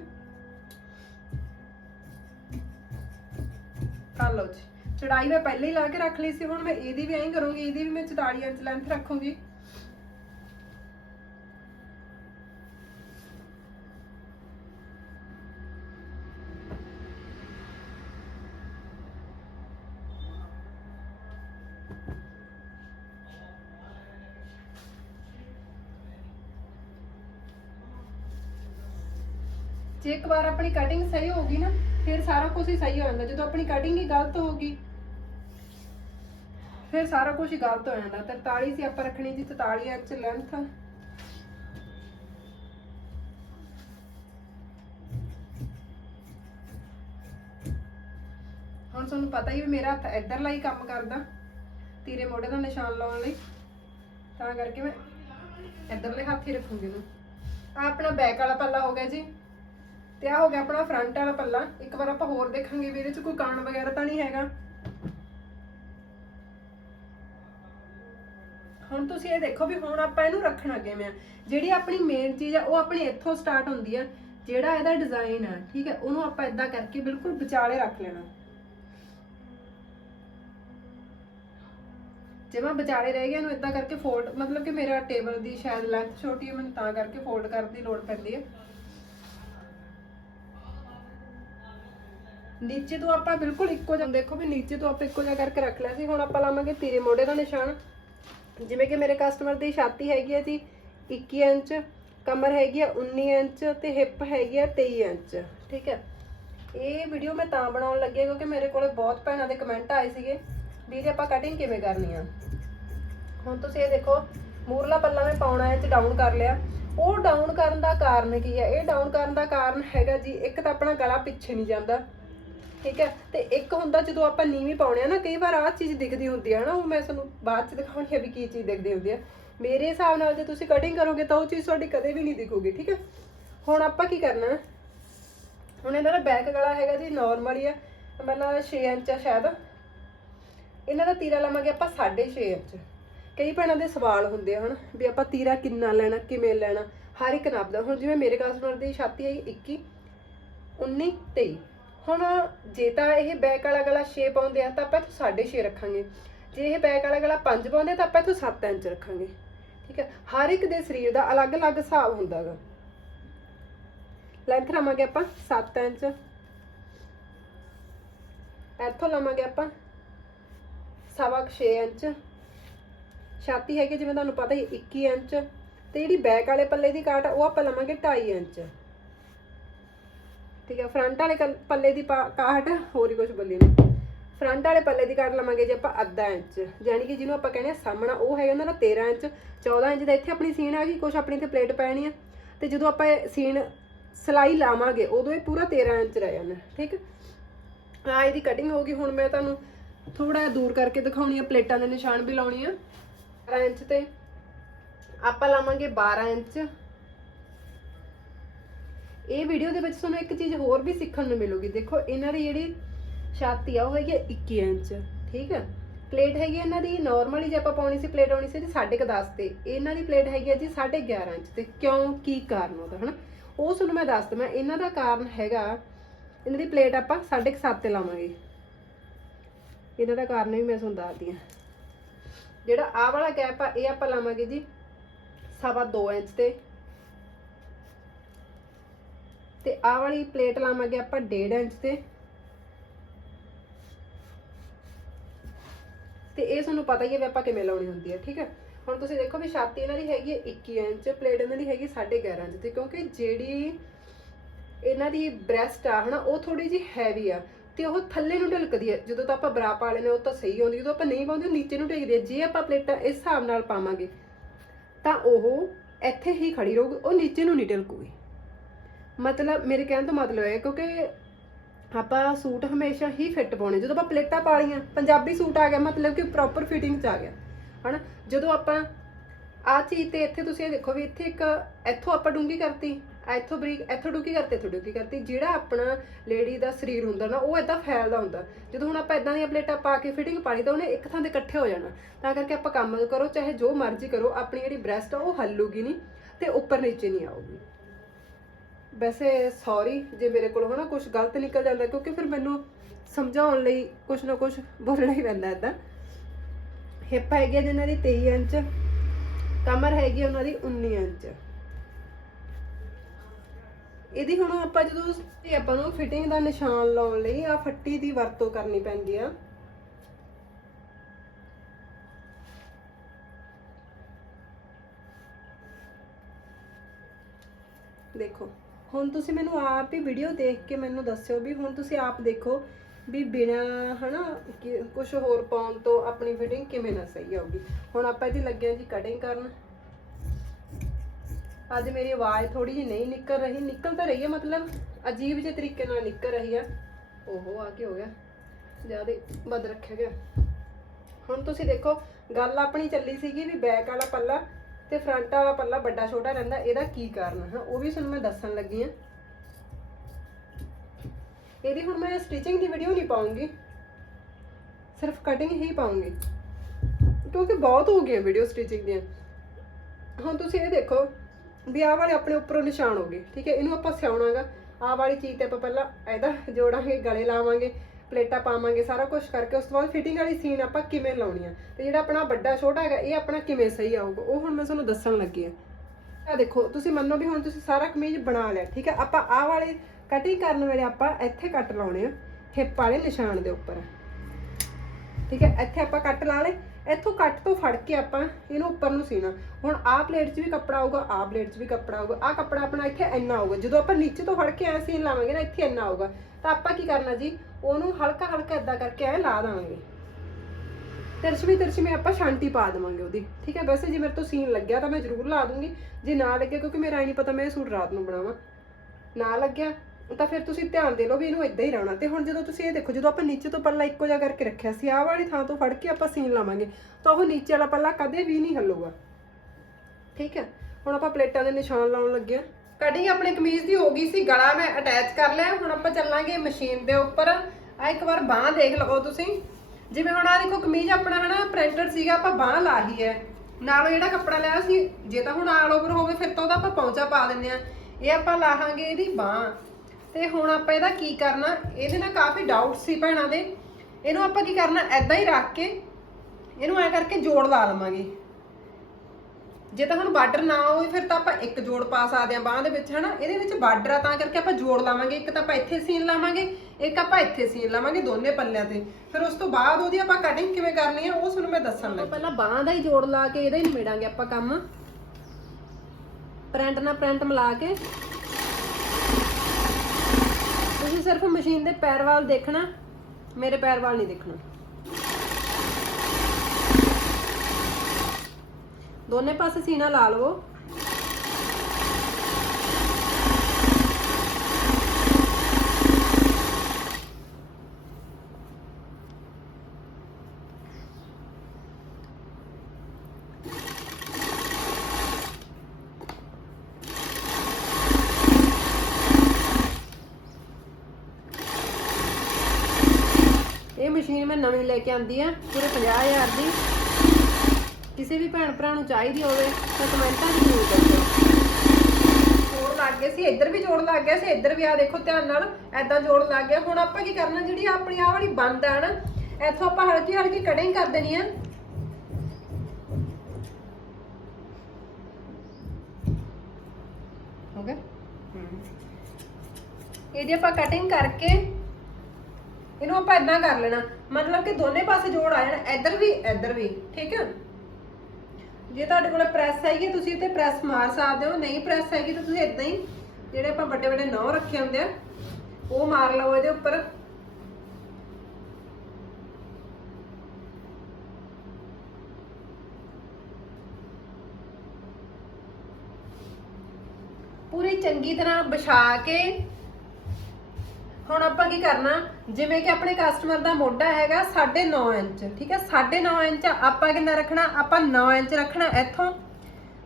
ਕਰ ਲਓ ਜੀ। ਚੜਾਈ ਮੈਂ ਪਹਿਲੇ ਹੀ ਲਾ ਕੇ ਰੱਖ ਲਈ ਸੀ, ਹੁਣ ਮੈਂ ਇਹਦੀ ਵੀ ਐਂ ਕਰੂੰਗੀ, ਇਹਦੀ ਵੀ ਮੈਂ 44 ਇੰਚ ਲੈਂਥ ਰੱਖੂੰਗੀ। ਜੇ ਇੱਕ ਵਾਰ ਆਪਣੀ ਕਟਿੰਗ ਸਹੀ ਹੋ ਗਈ ਨਾ, ਫਿਰ ਸਾਰਾ ਕੁਝ ਹੀ ਸਹੀ ਹੋ ਜਾਂਦਾ ਜਦੋਂ ਆਪਣੀ ਕਟਿੰਗ ਹੀ ਗਲਤ ਹੋ ਗਈ ਫਿਰ ਸਾਰਾ ਕੁਝ ਹੀ ਗਲਤ ਹੋ ਜਾਂਦਾ। 43 ਸੀ ਆਪਾਂ ਰੱਖਣੀ ਜੀ 43 ਇੰਚ ਲੈਂਥ ਹੁਣ ਤੁਹਾਨੂੰ ਪਤਾ ਹੀ ਮੇਰਾ ਹੱਥ ਇੱਧਰਲਾ ਹੀ ਕੰਮ ਕਰਦਾ, ਤੀਰੇ ਮੋਢੇ ਦਾ ਨਿਸ਼ਾਨ ਲਾਉਣ ਲਈ। ਤਾਂ ਕਰਕੇ ਮੈਂ ਇੱਧਰਲੇ ਹੱਥ ਹੀ ਰੱਖੂੰਗੀ ਇਹਨੂੰ। ਆ ਆਪਣਾ ਬੈਕ ਵਾਲਾ ਪੱਲਾ ਹੋ ਗਿਆ ਜੀ। ਤੇ ਆ ਹੋ ਗਿਆ ਆਪਣਾ ਫਰੰਟ ਵਾਲਾ ਪੱਲਾ। ਇੱਕ ਵਾਰ ਆਪਾਂ ਹੋਰ ਦੇਖਾਂਗੇ ਵੀ ਇਹਦੇ ਚ ਕੋਈ ਕਾਣ ਵਗੈਰਾ ਤਾਂ ਨਹੀਂ ਹੈਗਾ। ਹੁਣ ਤੁਸੀਂ ਇਹ ਦੇਖੋ ਵੀ ਹੁਣ ਆਪਾਂ ਇਹਨੂੰ ਰੱਖਣਾ ਕਿਵੇਂ ਆ? ਜਿਹੜੀ ਆਪਣੀ ਮੇਨ ਚੀਜ਼ ਆ, ਉਹ ਆਪਣੀ ਇੱਥੋਂ ਸਟਾਰਟ ਹੁੰਦੀ ਆ। ਜਿਹੜਾ ਇਹਦਾ ਡਿਜ਼ਾਈਨ ਆ, ਠੀਕ ਹੈ ਉਹਨੂੰ ਆਪਾਂ ਇਦਾਂ ਕਰਕੇ ਬਿਲਕੁਲ ਵਿਚਾਲੇ ਰੱਖ ਲੈਣਾ। ਜੇ ਮੈਂ ਵਿਚਾਲੇ ਰਹਿ ਗਿਆ, ਇਹਨੂੰ ਇਦਾਂ ਕਰਕੇ ਫੋਲਡ ਮਤਲਬ ਕਿ ਮੇਰਾ ਟੇਬਲ ਦੀ ਸ਼ਾਇਦ ਲੈਂਥ ਛੋਟੀ ਹੈ ਮੈਨੂੰ ਤਾਂ ਕਰਕੇ ਫੋਲਡ ਕਰਨ ਦੀ ਲੋੜ ਪੈਂਦੀ ਹੈ ਨੀਚੇ ਤੋਂ ਆਪਾਂ ਬਿਲਕੁਲ ਇੱਕੋ ਜਿਹਾ, ਦੇਖੋ ਵੀ ਨੀਚੇ ਤੋਂ ਆਪਾਂ ਇੱਕੋ ਜਿਹਾ ਕਰਕੇ ਰੱਖ ਲਿਆ ਸੀ, ਹੁਣ ਆਪਾਂ ਲਾਵਾਂਗੇ ਤੀਰੇ ਮੋਢੇ ਦਾ ਨਿਸ਼ਾਨ। ਜਿਵੇਂ ਕਿ ਮੇਰੇ ਕਸਟਮਰ ਦੀ ਛਾਤੀ ਹੈਗੀ ਹੈ ਜੀ 21 ਇੰਚ, ਕਮਰ ਹੈਗੀ ਹੈ 19 ਇੰਚ ਤੇ ਹਿੱਪ ਹੈਗੀ ਹੈ 23 ਇੰਚ, ਠੀਕ ਹੈ। ਇਹ ਵੀਡੀਓ ਮੈਂ ਤਾਂ ਬਣਾਉਣ ਲੱਗੀ ਹਾਂ ਕਿਉਂਕਿ ਮੇਰੇ ਕੋਲੇ ਬਹੁਤ ਭੈਣਾਂ ਦੇ ਕਮੈਂਟ ਆਏ ਸੀਗੇ ਵੀ ਇਹਦੀ ਆਪਾਂ ਕਟਿੰਗ ਕਿਵੇਂ ਕਰਨੀ ਆ। ਹੁਣ ਤੁਸੀਂ ਇਹ ਦੇਖੋ, ਮੂਰਲਾ ਪੱਲਾ ਮੈਂ ਪਾਉਣਾ ਹੈ ਚ ਡਾਊਨ ਕਰ ਲਿਆ। ਉਹ ਡਾਊਨ ਕਰਨ ਦਾ ਕਾਰਨ ਕੀ ਹੈ? ਇਹ ਡਾਊਨ ਕਰਨ ਦਾ ਕਾਰਨ ਹੈਗਾ ਜੀ, ਇੱਕ ਤਾਂ ਆਪਣਾ ਗਲਾ ਪਿੱਛੇ ਨਹੀਂ ਜਾਂਦਾ। ਠੀਕ ਹੈ? ਤੇ ਇੱਕ ਹੁੰਦਾ ਜਦੋਂ ਆਪਾਂ ਨੀਵੀਂ ਪਾਉਣੇ ਆ ਨਾ, ਕਈ ਵਾਰ ਆਹ ਚੀਜ਼ ਦਿਖਦੀ ਹੁੰਦੀ ਹੈ ਨਾ, ਉਹ ਮੈਂ ਤੁਹਾਨੂੰ ਬਾਅਦ ਚ ਦਿਖਾਉਣੀ ਹੈ ਵੀ ਕੀ ਚੀਜ਼ ਦਿਖਦੀ ਹੁੰਦੀ ਹੈ ਮੇਰੇ ਹਿਸਾਬ ਨਾਲ ਜੇ ਤੁਸੀਂ ਕਟਿੰਗ ਕਰੋਗੇ ਤਾਂ ਉਹ ਚੀਜ਼ ਤੁਹਾਡੀ ਕਦੇ ਵੀ ਨਹੀਂ ਦਿਖੂਗੀ, ਠੀਕ ਹੈ? ਹੁਣ ਆਪਾਂ ਕੀ ਕਰਨਾ? ਹੁਣ ਇਹਨਾਂ ਦਾ ਬੈਕ ਗਲਾ ਹੈਗਾ ਜੀ ਨਾਰਮਲ ਹੀ ਆ। ਮਤਲਬ 6 ਇੰਚ ਆ ਸ਼ਾਇਦ। ਇਹਨਾਂ ਦਾ ਤੀਰਾ ਲਵਾਂਗੇ ਆਪਾਂ 6.5 ਇੰਚ। ਕਈ ਭੈਣਾਂ ਦੇ ਸਵਾਲ ਹੁੰਦੇ ਆ ਹਨ, ਵੀ ਆਪਾਂ ਤੀਰਾ ਕਿੰਨਾ ਲੈਣਾ, ਕਿਵੇਂ ਲੈਣਾ? ਹਰ ਇੱਕ ਨਾਪ ਦਾ ਹੁਣ ਜਿਵੇਂ ਮੇਰੇ ਕਸਟਮਰ ਦੀ ਛਾਤੀ ਹੈ 21 19 23 ਹੁਣ ਜੇ ਤਾਂ ਇਹ ਬੈਕ ਵਾਲਾ ਗਲਾ 6 ਪਾਉਂਦੇ ਆ ਤਾਂ ਆਪਾਂ ਇੱਥੋਂ 6.5 ਰੱਖਾਂਗੇ। ਜੇ ਇਹ ਬੈਕ ਵਾਲਾ ਗਲਾ 5 ਪਾਉਂਦੇ ਆ ਤਾਂ ਆਪਾਂ ਇੱਥੋਂ 7 ਇੰਚ ਰੱਖਾਂਗੇ। ਠੀਕ ਹੈ ਹਰ ਇੱਕ ਦੇ ਸਰੀਰ ਦਾ ਅਲੱਗ-ਅਲੱਗ ਹਿਸਾਬ ਹੁੰਦਾ ਗਾ। ਲੈਂਥ ਲਵਾਂਗੇ ਆਪਾਂ 7 ਇੰਚ। ਇੱਥੋਂ ਲਵਾਂਗੇ ਆਪਾਂ ਸਵਾ ਕੁ 6 ਇੰਚ। ਛਾਤੀ ਹੈਗੀ ਜਿਵੇਂ ਤੁਹਾਨੂੰ ਪਤਾ ਹੀ 21 ਇੰਚ। ਤੇ ਜਿਹੜੀ ਬੈਕ ਵਾਲੇ ਪੱਲੇ ਦੀ ਕਾਟ ਆ, ਉਹ ਆਪਾਂ ਲਵਾਂਗੇ 2.5 ਇੰਚ। ਠੀਕ ਹੈ ਫਰੰਟ ਵਾਲੇ ਕਲ- ਪੱਲੇ ਦੀ ਪਾ- ਕਾਟ ਹੋਰ ਹੀ ਕੁਝ ਬੋਲੀ ਨਹੀਂ ਫਰੰਟ ਵਾਲੇ ਪੱਲੇ ਦੀ ਕਾਟ ਲਵਾਂਗੇ ਜੇ ਆਪਾਂ ਅੱਧਾ ਇੰਚ। ਯਾਨੀ ਕਿ ਜਿਹਨੂੰ ਆਪਾਂ ਕਹਿੰਦੇ ਆ ਸਾਹਮਣਾ, ਉਹ ਹੈਗਾ ਉਹਨਾਂ ਦਾ 13 ਇੰਚ 14 ਇੰਚ ਦਾ ਇੱਥੇ ਆਪਣੀ ਸੀਨ ਆ ਗਈ ਕੁਝ ਆਪਣੀ ਤੇ ਪਲੇਟ ਪੈਣੀ ਆ। ਤੇ ਜਦੋਂ ਆਪਾਂ ਇਹ ਸੀਨ ਸਲਾਈ ਲਾਵਾਂਗੇ, ਉਦੋਂ ਇਹ ਪੂਰਾ 13 ਇੰਚ ਰਹਿ ਜਾਣਾ ਠੀਕ ਆ ਇਹਦੀ ਕਟਿੰਗ ਹੋ ਗਈ, ਹੁਣ ਮੈਂ ਤੁਹਾਨੂੰ ਥੋੜਾ ਜਿਹਾ ਦੂਰ ਕਰਕੇ ਦਿਖਾਉਣੀ ਆ, ਪਲੇਟਾਂ ਦੇ ਨਿਸ਼ਾਨ ਵੀ ਲਾਉਣੀ ਆ। 12 ਇੰਚ ਤੇ ਆਪਾਂ ਲਾਵਾਂਗੇ 12 ਇੰਚ। ਇਹ ਵੀਡੀਓ ਦੇ ਵਿੱਚ ਤੁਹਾਨੂੰ ਇੱਕ ਚੀਜ਼ ਹੋਰ ਵੀ ਸਿੱਖਣ ਨੂੰ ਮਿਲੂਗੀ। ਦੇਖੋ, ਇਹਨਾਂ ਦੀ ਜਿਹੜੀ ਛਾਤੀ ਆ, ਉਹ ਹੈਗੀ ਆ 21 ਇੰਚ, ਠੀਕ ਹੈ ਪਲੇਟ ਹੈਗੀ ਇਹਨਾਂ ਦੀ ਨਾਰਮਲੀ ਜੇ ਆਪਾਂ ਪਾਉਣੀ ਸੀ ਪਲੇਟ ਆਉਣੀ ਸੀ ਜੀ 10.5 ਤੇ। ਇਹਨਾਂ ਦੀ ਪਲੇਟ ਹੈਗੀ ਆ ਜੀ 11.5 ਇੰਚ ਤੇ। ਕਿਉਂ? ਕੀ ਕਾਰਨ ਉਹਦਾ, ਹਨਾ? ਉਹ ਤੁਹਾਨੂੰ ਮੈਂ ਦੱਸ ਦਵਾਂ ਇਹਨਾਂ ਦਾ ਕਾਰਨ ਹੈਗਾ, ਇਹਨਾਂ ਦੀ ਪਲੇਟ ਆਪਾਂ 7.5 ਤੇ ਲਾਵਾਂਗੇ। ਇਹਨਾਂ ਦਾ ਕਾਰਨ ਵੀ ਮੈਂ ਤੁਹਾਨੂੰ ਦੱਸਦੀ ਹਾਂ ਜਿਹੜਾ ਆਹ ਵਾਲਾ ਗੈਪ ਆ, ਇਹ ਆਪਾਂ ਲਾਵਾਂਗੇ ਜੀ ਸਵਾ 2 ਇੰਚ ਤੇ। ਤੇ ਆਹ ਵਾਲੀ ਪਲੇਟ ਲਾਵਾਂਗੇ ਆਪਾਂ 1.5 ਇੰਚ ਤੇ। ਤੇ ਇਹ ਤੁਹਾਨੂੰ ਪਤਾ ਹੀ ਹੈ ਵੀ ਆਪਾਂ ਕਿਵੇਂ ਲਾਉਣੀ ਹੁੰਦੀ ਹੈ, ਠੀਕ ਹੈ? ਹੁਣ ਤੁਸੀਂ ਦੇਖੋ ਵੀ ਛਾਤੀ ਇਹਨਾਂ ਦੀ ਹੈਗੀ ਹੈ 21 ਇੰਚ, ਪਲੇਟ ਇਹਨਾਂ ਦੀ ਹੈਗੀ 11.5 ਇੰਚ ਤੇ, ਕਿਉਂਕਿ ਜਿਹੜੀ ਇਹਨਾਂ ਦੀ ਬ੍ਰੈਸਟ ਆ ਹਨਾ, ਉਹ ਥੋੜੀ ਜਿਹੀ ਹੈਵੀ ਆ ਤੇ ਉਹ ਥੱਲੇ ਨੂੰ ਢਲਕਦੀ ਹੈ। ਜਦੋਂ ਤਾਂ ਆਪਾਂ ਬਰਾ ਪਾ ਲੈਨੇ ਉਹ ਤਾਂ ਸਹੀ ਆਉਂਦੀ, ਜਦੋਂ ਆਪਾਂ ਨਹੀਂ ਪਾਉਂਦੇ, ਉਹ ਨੀਚੇ ਨੂੰ ਢਿੱਗਦੀ ਹੈ। ਜੇ ਆਪਾਂ ਪਲੇਟਾਂ ਇਸ ਹਿਸਾਬ ਨਾਲ ਪਾਵਾਂਗੇ, ਤਾਂ ਉਹ ਇੱਥੇ ਹੀ ਖੜੀ ਰਹੂਗੀ, ਉਹ ਨੀਚੇ ਨੂੰ ਨਹੀਂ ਢਲਕੂਗੀ। ਮਤਲਬ ਮੇਰੇ ਕਹਿਣ ਤੋਂ ਮਤਲਬ ਹੈ, ਕਿਉਂਕਿ ਆਪਾਂ ਸੂਟ ਹਮੇਸ਼ਾ ਹੀ ਫਿੱਟ ਪਾਉਣੇ। ਜਦੋਂ ਆਪਾਂ ਪਲੇਟਾਂ ਪਾ ਲਈਆਂ, ਪੰਜਾਬੀ ਸੂਟ ਆ ਗਿਆ, ਮਤਲਬ ਕਿ ਪ੍ਰੋਪਰ ਫਿਟਿੰਗ ਚ ਆ ਗਿਆ। ਹਨਾ? ਜਦੋਂ ਆਪਾਂ ਆ ਚੀਜ਼ ਤੇ ਇੱਥੇ ਤੁਸੀਂ ਇਹ ਦੇਖੋ ਵੀ ਇੱਥੇ ਇੱਕ ਇੱਥੋਂ ਆਪਾਂ ਡੂੰਗੀ ਕਰਤੀ, ਇੱਥੋਂ ਬਰੀਕ, ਇੱਥੋਂ ਡੂੰਗੀ ਕਰਤੀ, ਇੱਥੋਂ ਡੂੰਗੀ ਕਰਤੀ। ਜਿਹੜਾ ਆਪਣਾ ਲੇਡੀ ਦਾ ਸਰੀਰ ਹੁੰਦਾ ਨਾ, ਉਹ ਇਦਾਂ ਫੈਲਦਾ ਹੁੰਦਾ। ਜਦੋਂ ਹੁਣ ਆਪਾਂ ਇਦਾਂ ਦੀਆਂ ਪਲੇਟਾਂ ਪਾ ਕੇ ਫਿਟਿੰਗ ਪਾਣੀ ਤਾਂ ਉਹਨੇ ਇੱਕ ਥਾਂ ਤੇ ਇਕੱਠੇ ਹੋ ਜਾਣਾ। ਤਾਂ ਕਰਕੇ ਆਪਾਂ ਕੰਮ ਕਰੋ, ਚਾਹੇ ਜੋ ਮਰਜ਼ੀ ਕਰੋ, ਆਪਣੀ ਜਿਹੜੀ ਬ੍ਰੈਸਟ ਆ, ਉਹ ਹੱਲੂਗੀ ਨਹੀਂ ਤੇ ਉੱਪਰ ਨੀਚੇ ਨਹੀਂ ਆਊਗੀ। ਵੈਸੇ ਸੌਰੀ ਜੇ ਮੇਰੇ ਕੋਲ ਹਨਾ ਕੁਝ ਗਲਤ ਨਿਕਲ ਜਾਂਦਾ, ਕਿਉਂਕਿ ਫਿਰ ਮੈਨੂੰ ਸਮਝਾਉਣ ਲਈ ਕੁਝ ਨਾ ਕੁਝ ਬੋਲਣਾ ਹੀ ਪੈਂਦਾ ਇਦਾਂ ਹਿੱਪ ਹੈਗੀ ਜਿਹਨਾਂ ਦੀ 23 ਇੰਚ, ਕਮਰ ਹੈਗੀ ਉਹਨਾਂ ਦੀ 19 ਇੰਚ। ਇਹਦੀ ਹੁਣ ਆਪਾਂ ਜਦੋਂ ਤੇ ਆਪਾਂ ਨੂੰ ਫਿਟਿੰਗ ਦਾ ਨਿਸ਼ਾਨ ਲਾਉਣ ਲਈ ਆ ਫੱਟੀ ਦੀ ਵਰਤੋਂ ਕਰਨੀ ਪੈਂਦੀ ਆ। ਦੇਖੋ। ਹੁਣ ਤੁਸੀਂ ਮੈਨੂੰ ਆਪ ਹੀ ਵੀਡੀਓ ਦੇਖ ਕੇ ਮੈਨੂੰ ਦੱਸਿਓ ਵੀ ਹੁਣ ਤੁਸੀਂ ਆਪ ਦੇਖੋ ਵੀ ਬਿਨਾ, ਹਨਾ ਕੁਝ ਹੋਰ ਪਾਉਣ ਤੋਂ ਆਪਣੀ ਫਿਟਿੰਗ ਕਿਵੇਂ ਨਾ ਸਹੀ ਆਊਗੀ। ਹੁਣ ਆਪਾਂ ਇਹਦੀ ਲੱਗੇ ਜੀ ਕਟਿੰਗ ਕਰਨ। ਅੱਜ ਮੇਰੀ ਆਵਾਜ਼ ਥੋੜੀ ਜਿਹੀ ਨਹੀਂ ਨਿਕਲ ਰਹੀ। ਨਿਕਲ ਤਾਂ ਰਹੀ ਹੈ ਮਤਲਬ ਅਜੀਬ ਜਿਹੇ ਤਰੀਕੇ ਨਾਲ ਨਿਕਲ ਰਹੀ ਹੈ। ਓਹੋ, ਆ ਕੀ ਹੋ ਗਿਆ? ਜ਼ਿਆਦਾ ਬਦ ਰੱਖਿਆ ਗਿਆ। ਹੁਣ ਤੁਸੀਂ ਦੇਖੋ, ਗੱਲ ਆਪਣੀ ਚੱਲੀ ਸੀਗੀ ਵੀ ਬੈਕ ਵਾਲਾ ਪੱਲਾ ਤੇ ਫਰੰਟ ਵਾਲਾ ਪੱਲਾ ਵੱਡਾ ਛੋਟਾ ਰਹਿੰਦਾ, ਇਹਦਾ ਕੀ ਕਾਰਨ ਹੈ? ਉਹ ਵੀ ਤੁਹਾਨੂੰ ਮੈਂ ਦੱਸਣ ਲੱਗੀ ਆ ਇਹਦੀ ਹੁਣ ਮੈਂ ਸਟਿਚਿੰਗ ਦੀ ਵੀਡੀਓ ਨਹੀਂ ਪਾਉਂਗੀ। ਸਿਰਫ ਕਟਿੰਗ ਹੀ ਪਾਉਂਗੀ। ਕਿਉਂਕਿ ਬਹੁਤ ਹੋ ਗਈਆਂ ਵੀਡੀਓ ਸਟਿਚਿੰਗ ਦੀਆਂ। ਹੁਣ ਤੁਸੀਂ ਇਹ ਦੇਖੋ ਵੀ ਆਹ ਵਾਲੇ ਆਪਣੇ ਉੱਪਰੋਂ ਨਿਸ਼ਾਨ ਹੋ ਗਏ, ਠੀਕ ਹੈ? ਇਹਨੂੰ ਆਪਾਂ ਸਿਆਉਣਾਗਾ ਆਹ ਵਾਲੀ ਚੀਜ਼ ਤੇ ਆਪਾਂ ਪਹਿਲਾਂ ਇਹਦਾ ਜੋੜਾਂਗੇ, ਗਲੇ ਲਾਵਾਂਗੇ। ਪਲੇਟਾਂ ਪਾਵਾਂਗੇ, ਸਾਰਾ ਕੁਝ ਕਰਕੇ, ਉਸ ਤੋਂ ਬਾਅਦ ਫਿਟਿੰਗ ਵਾਲੀ ਸੀਨ ਆਪਾਂ ਕਿਵੇਂ ਲਾਉਣੀ ਆ? ਤੇ ਜਿਹੜਾ ਆਪਣਾ ਵੱਡਾ ਛੋਟਾ ਹੈਗਾ, ਇਹ ਆਪਣਾ ਕਿਵੇਂ ਸਹੀ ਆਊਗਾ? ਉਹ ਹੁਣ ਮੈਂ ਤੁਹਾਨੂੰ ਦੱਸਣ ਲੱਗੀ ਆ। ਆ ਦੇਖੋ, ਤੁਸੀਂ ਮੰਨੋ ਵੀ ਹੁਣ ਤੁਸੀਂ ਸਾਰਾ ਕਮੀਜ਼ ਬਣਾ ਲਿਆ, ਠੀਕ ਹੈ ਆਪਾਂ ਆਹ ਵਾਲੇ ਕਟਿੰਗ ਕਰਨ ਵੇਲੇ ਆਪਾਂ ਇੱਥੇ ਕੱਟ ਲਾਉਣੇ ਆ ਹਿੱਪ ਵਾਲੇ ਨਿਸ਼ਾਨ ਦੇ ਉੱਪਰ। ਠੀਕ ਹੈ ਇੱਥੇ ਆਪਾਂ ਕੱਟ ਲਾ ਲੇ ਇੱਥੋਂ ਕੱਟ ਤੋਂ ਫੜ ਕੇ ਆਪਾਂ ਇਹਨੂੰ ਉੱਪਰ ਨੂੰ ਸੀਣਾ। ਹੁਣ ਆਹ ਪਲੇਟ 'ਚ ਵੀ ਕੱਪੜਾ ਆਊਗਾ, ਆਹ ਪਲੇਟ 'ਚ ਵੀ ਕੱਪੜਾ ਆਊਗਾ। ਆਹ ਕੱਪੜਾ ਆਪਣਾ ਇੱਥੇ ਇੰਨਾ ਆਊਗਾ। ਜਦੋਂ ਆਪਾਂ ਨੀਚੇ ਤੋਂ ਫੜ ਕੇ ਐ ਸੀਨ ਲਾਵਾਂਗੇ ਨਾ, ਇੱਥੇ ਇੰਨਾ ਆਊਗਾ। ਤਾਂ ਆਪਾਂ ਕੀ ਕਰਨਾ ਜੀ? ਉਹਨੂੰ ਹਲਕਾ ਹਲਕਾ ਇਦਾਂ ਕਰਕੇ ਐ ਲਾ ਦਾਂਗੇ ਤਿਰਛਵੀਂ ਤਿਰਛਵੀਂ ਆਪਾਂ ਸ਼ਾਂਤੀ ਪਾ ਦੇਵਾਂਗੇ ਉਹਦੀ, ਠੀਕ ਹੈ? ਵੈਸੇ ਜੇ ਮੇਰੇ ਤੋਂ ਸੀਨ ਲੱਗਿਆ ਤਾਂ ਮੈਂ ਜ਼ਰੂਰ ਲਾ ਦੂੰਗੀ। ਜੇ ਨਾ ਲੱਗਿਆ, ਕਿਉਂਕਿ ਮੇਰਾ ਐ ਨਹੀਂ ਪਤਾ, ਮੈਂ ਇਹ ਸੂਟ ਰਾਤ ਨੂੰ ਬਣਾਵਾਂ। ਨਾ ਲੱਗਿਆ, ਤਾਂ ਫਿਰ ਤੁਸੀਂ ਧਿਆਨ ਦੇ ਲਓ ਵੀ ਇਹਨੂੰ ਇਦਾਂ ਹੀ ਰਹਿਣਾ। ਤੇ ਹੁਣ ਜਦੋਂ ਤੁਸੀਂ ਇਹ ਦੇਖੋ, ਜਦੋਂ ਆਪਾਂ ਨੀਚੇ ਤੋਂ ਪੱਲਾ ਇੱਕੋ ਜਿਹਾ ਕਰਕੇ ਰੱਖਿਆ ਸੀ, ਆਹ ਵਾਲੀ ਥਾਂ ਤੋਂ ਫੜ ਕੇ ਆਪਾਂ ਸੀਨ ਲਾਵਾਂਗੇ, ਤਾਂ ਉਹ ਨੀਚੇ ਵਾਲਾ ਪੱਲਾ ਕਦੇ ਵੀ ਨਹੀਂ ਹੱਲੂਗਾ। ਠੀਕ ਹੈ? ਹੁਣ ਆਪਾਂ ਪਲੇਟਾਂ ਦੇ ਨਿਸ਼ਾਨ ਲਾਉਣ ਲੱਗੇ ਕਟਿੰਗ ਆਪਣੀ ਕਮੀਜ਼ ਦੀ ਹੋ ਗਈ ਸੀ, ਗਲਾ ਮੈਂ ਅਟੈਚ ਕਰ ਲਿਆ। ਹੁਣ ਆਪਾਂ ਚੱਲਾਂਗੇ ਮਸ਼ੀਨ ਦੇ ਉੱਪਰ। ਆ ਇੱਕ ਵਾਰ ਬਾਹ ਦੇਖ ਲਓ ਤੁਸੀਂ। ਜਿਵੇਂ ਹੁਣ ਆ ਦੇਖੋ ਕਮੀਜ਼ ਆਪਣਾ ਹਨਾ ਪ੍ਰਿੰਟਡ ਸੀਗਾ, ਆਪਾਂ ਬਾਹ ਲਾਹੀ ਹੈ। ਨਾਲੋਂ ਜਿਹੜਾ ਕੱਪੜਾ ਲਿਆ ਸੀ, ਜੇ ਤਾਂ ਹੁਣ ਆਲ ਓਵਰ ਹੋਵੇ, ਫਿਰ ਤਾਂ ਉਹਦਾ ਆਪਾਂ ਪੌਂਚਾ ਪਾ ਦਿੰਦੇ ਆ ਇਹ ਆਪਾਂ ਲਾਹਾਂਗੇ ਇਹਦੀ ਬਾਹ। ਤੇ ਹੁਣ ਆਪਾਂ ਇਹਦਾ ਕੀ ਕਰਨਾ, ਇਹਦੇ ਨਾਲ ਕਾਫੀ ਡਾਊਟ ਸੀ ਭੈਣਾਂ ਦੇ। ਇਹਨੂੰ ਆਪਾਂ ਕੀ ਕਰਨਾ ਐਦਾਂ ਹੀ ਰੱਖ ਕੇ ਇਹਨੂੰ ਐ ਕਰਕੇ ਜੋੜ ਲਾ ਲਵਾਂਗੇ। ਜੇ ਤਾਂ ਹੁਣ ਬਾਰਡਰ ਨਾ ਹੋਵੇ, ਫਿਰ ਤਾਂ ਆਪਾਂ ਇੱਕ ਜੋੜ ਪਾ ਸਕਦੇ ਆ ਬਾਹਾਂ ਦੇ ਵਿੱਚ, ਹਨਾ। ਇਹਦੇ ਵਿੱਚ ਬਾਰਡਰ ਆ, ਤਾਂ ਕਰਕੇ ਆਪਾਂ ਜੋੜ ਲਾਵਾਂਗੇ। ਇੱਕ ਤਾਂ ਆਪਾਂ ਇੱਥੇ ਸੀਨ ਲਾਵਾਂਗੇ ਇੱਕ ਆਪਾਂ ਇੱਥੇ ਸੀਨ ਲਾਵਾਂਗੇ ਦੋਨੇ ਪੱਲਿਆਂ ਤੇ। ਫਿਰ ਉਸ ਤੋਂ ਬਾਅਦ ਉਹਦੀ ਆਪਾਂ ਕਟਿੰਗ ਕਿਵੇਂ ਕਰਨੀ ਆ, ਉਹ ਤੁਹਾਨੂੰ ਮੈਂ ਦੱਸਣ ਲੱਗੀ। ਪਹਿਲਾਂ ਬਾਹਾਂ ਦਾ ਹੀ ਜੋੜ ਲਾ ਕੇ ਇਹਦਾ ਹੀ ਨਿਬੇੜਾਂਗੇ ਆਪਾਂ ਕੰਮ। ਪ੍ਰਿੰਟ ਨਾਲ ਪ੍ਰਿੰਟ ਮਿਲਾ ਕੇ। ਤੁਸੀਂ ਸਿਰਫ ਮਸ਼ੀਨ ਦੇ ਪੈਰ ਵੱਲ ਦੇਖਣਾ, ਮੇਰੇ ਪੈਰ ਵੱਲ ਨਹੀਂ ਦੇਖਣਾ। ਦੋਨੇ ਪਾਸੇ ਸੀਨਾ ਲਾ ਲਵੋ ਇਹ ਮਸ਼ੀਨ ਮੈਂ ਨਵੀਂ ਲੈ ਕੇ ਆਂਦੀ ਆ, ਪੂਰੇ 50000 ਦੀ। ਕਿਸੇ ਵੀ ਭੈਣ ਭਰਾ ਨੂੰ ਚਾਹੀਦੀ ਹੋਵੇ, ਤਾਂ ਕਮੈਂਟਾਂ ਜ਼ਰੂਰ ਦੱਸੋ ਜੋੜ ਲੱਗ ਗਏ ਸੀ, ਇੱਧਰ ਵੀ ਜੋੜ ਲੱਗ ਗਿਆ ਸੀ, ਇੱਧਰ ਵੀ ਆ ਦੇਖੋ ਧਿਆਨ ਨਾਲ ਐਦਾਂ ਜੋੜ ਲੱਗ ਗਿਆ। ਹੁਣ ਆਪਾਂ ਕੀ ਕਰਨਾ, ਜਿਹੜੀ ਆਪਣੀ ਆਹ ਵਾਲੀ ਬੰਦ ਆ ਨਾ, ਇੱਥੋਂ ਆਪਾਂ ਹਲਕੀ ਹਲਕੀ ਕਟਿੰਗ ਕਰ ਦੇਣੀ ਆ। ਹੋ ਗਿਆ? ਇਹਦੀ ਆਪਾਂ ਕਟਿੰਗ ਕਰਕੇ ਇਹਨੂੰ ਆਪਾਂ ਇਦਾਂ ਕਰ ਲੈਣਾ। ਮਤਲਬ ਕਿ ਦੋਨੇ ਪਾਸੇ ਜੋੜ ਆ ਜਾਣਾ, ਇੱਧਰ ਵੀ ਇੱਧਰ ਵੀ, ਠੀਕ ਹੈ ਜੇ ਤੁਹਾਡੇ ਕੋਲ ਪ੍ਰੈਸ ਹੈਗੀ ਤੁਸੀਂ ਇੱਥੇ ਪ੍ਰੈਸ ਮਾਰ ਸਕਦੇ ਹੋ। ਨਹੀਂ ਪ੍ਰੈਸ ਹੈਗੀ ਤਾਂ ਤੁਸੀਂ ਇਦਾਂ ਹੀ, ਜਿਹੜੇ ਆਪਾਂ ਵੱਡੇ ਵੱਡੇ ਨੌ ਰੱਖੇ ਹੁੰਦੇ ਆ, ਉਹ ਮਾਰ ਲਓ ਇਹਦੇ ਉੱਪਰ। ਪੂਰੀ ਚੰਗੀ ਤਰ੍ਹਾਂ ਵਿਛਾ ਕੇ ਹੁਣ ਆਪਾਂ ਕੀ ਕਰਨਾ? ਜਿਵੇਂ ਕਿ ਆਪਣੇ ਕਸਟਮਰ ਦਾ ਮੋਢਾ ਹੈਗਾ 9.5 ਇੰਚ, ਠੀਕ ਹੈ? 9.5 ਇੰਚ ਆਪਾਂ ਕਿੰਨਾ ਰੱਖਣਾ? ਆਪਾਂ 9 ਇੰਚ ਰੱਖਣਾ ਇੱਥੋਂ।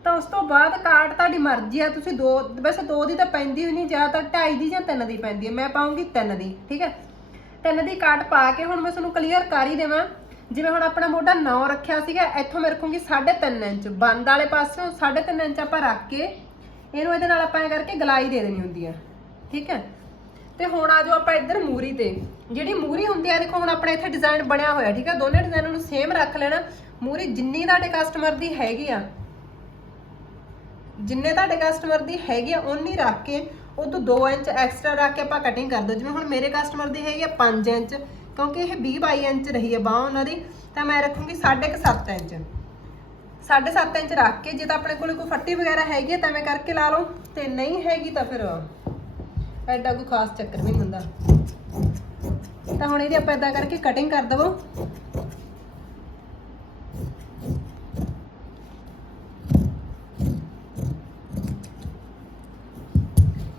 ਤਾਂ ਉਸ ਤੋਂ ਬਾਅਦ ਕਾਟ ਤੁਹਾਡੀ ਮਰਜ਼ੀ ਆ, ਤੁਸੀਂ ਦੋ, ਵੈਸੇ ਦੋ ਦੀ ਤਾਂ ਪੈਂਦੀ ਹੋਈ ਨਹੀਂ ਜ਼ਿਆਦਾਤਰ 2.5 ਦੀ ਜਾਂ 3 ਦੀ ਪੈਂਦੀ ਹੈ। ਮੈਂ ਪਾਉਂਗੀ 3 ਦੀ, ਠੀਕ ਹੈ? 3 ਦੀ ਕਾਟ ਪਾ ਕੇ ਹੁਣ ਮੈਂ ਤੁਹਾਨੂੰ ਕਲੀਅਰ ਕਰ ਹੀ ਦੇਵਾਂ। ਜਿਵੇਂ ਹੁਣ ਆਪਣਾ ਮੋਢਾ 9 ਰੱਖਿਆ ਸੀਗਾ, ਇੱਥੋਂ ਮੈਂ ਰੱਖੂੰਗੀ 3.5 ਇੰਚ। ਬੰਦ ਵਾਲੇ ਪਾਸਿਓਂ 3.5 ਇੰਚ ਆਪਾਂ ਰੱਖ ਕੇ, ਇਹਨੂੰ ਇਹਦੇ ਨਾਲ ਆਪਾਂ ਐ ਕਰਕੇ ਗਲਾਈ ਦੇ ਦੇਣੀ ਹੁੰਦੀ ਆ, ਠੀਕ ਹੈ? ਤੇ ਹੁਣ ਆ ਜਾਓ ਆਪਾਂ ਇੱਧਰ ਮੂਰੀ ਤੇ। ਜਿਹੜੀ ਮੂਰੀ ਹੁੰਦੀ ਆ, ਦੇਖੋ ਹੁਣ ਆਪਣਾ ਇੱਥੇ ਡਿਜ਼ਾਈਨ ਬਣਿਆ ਹੋਇਆ, ਠੀਕ ਹੈ ਦੋਨੇ ਡਿਜ਼ਾਈਨਾਂ ਨੂੰ ਸੇਮ ਰੱਖ ਲੈਣਾ। ਮੂਰੀ ਜਿੰਨੀ ਤੁਹਾਡੇ ਕਸਟਮਰ ਦੀ ਹੈਗੀ ਆ, ਜਿੰਨੇ ਤੁਹਾਡੇ ਕਸਟਮਰ ਦੀ ਹੈਗੀ ਆ ਉਨੀ ਰੱਖ ਕੇ ਉਹ 2 ਇੰਚ ਐਕਸਟਰਾ ਰੱਖ ਕੇ ਆਪਾਂ ਕਟਿੰਗ ਕਰ ਦੋ। ਜਿਵੇਂ ਹੁਣ ਮੇਰੇ ਕਸਟਮਰ ਦੀ ਹੈਗੀ ਆ 5 ਇੰਚ, ਕਿਉਂਕਿ ਇਹ 20 ਬਾਈ ਇੰਚ ਰਹੀ ਹੈ ਬਾਹ ਉਹਨਾਂ ਦੀ, ਤਾਂ ਮੈਂ ਰੱਖੂੰਗੀ 7.5 ਇੰਚ। 7.5 ਇੰਚ ਰੱਖ ਕੇ, ਜੇ ਤਾਂ ਆਪਣੇ ਕੋਲ ਕੋਈ ਫੱਟੀ ਵਗੈਰਾ ਹੈਗੀ ਹੈ ਤਾਂ ਮੈਂ ਕਰਕੇ ਲਾ ਲਓ ਤੇ ਨਹੀਂ ਹੈਗੀ ਤਾਂ ਫਿਰ ਐਡਾ ਕੋਈ ਖਾਸ ਚੱਕਰ ਵੀ ਨਹੀਂ ਹੁੰਦਾ। ਤਾਂ ਹੁਣ ਇਹਦੀ ਆਪਾਂ ਇਦਾਂ ਕਰਕੇ ਕਟਿੰਗ ਕਰ ਦਵੋ।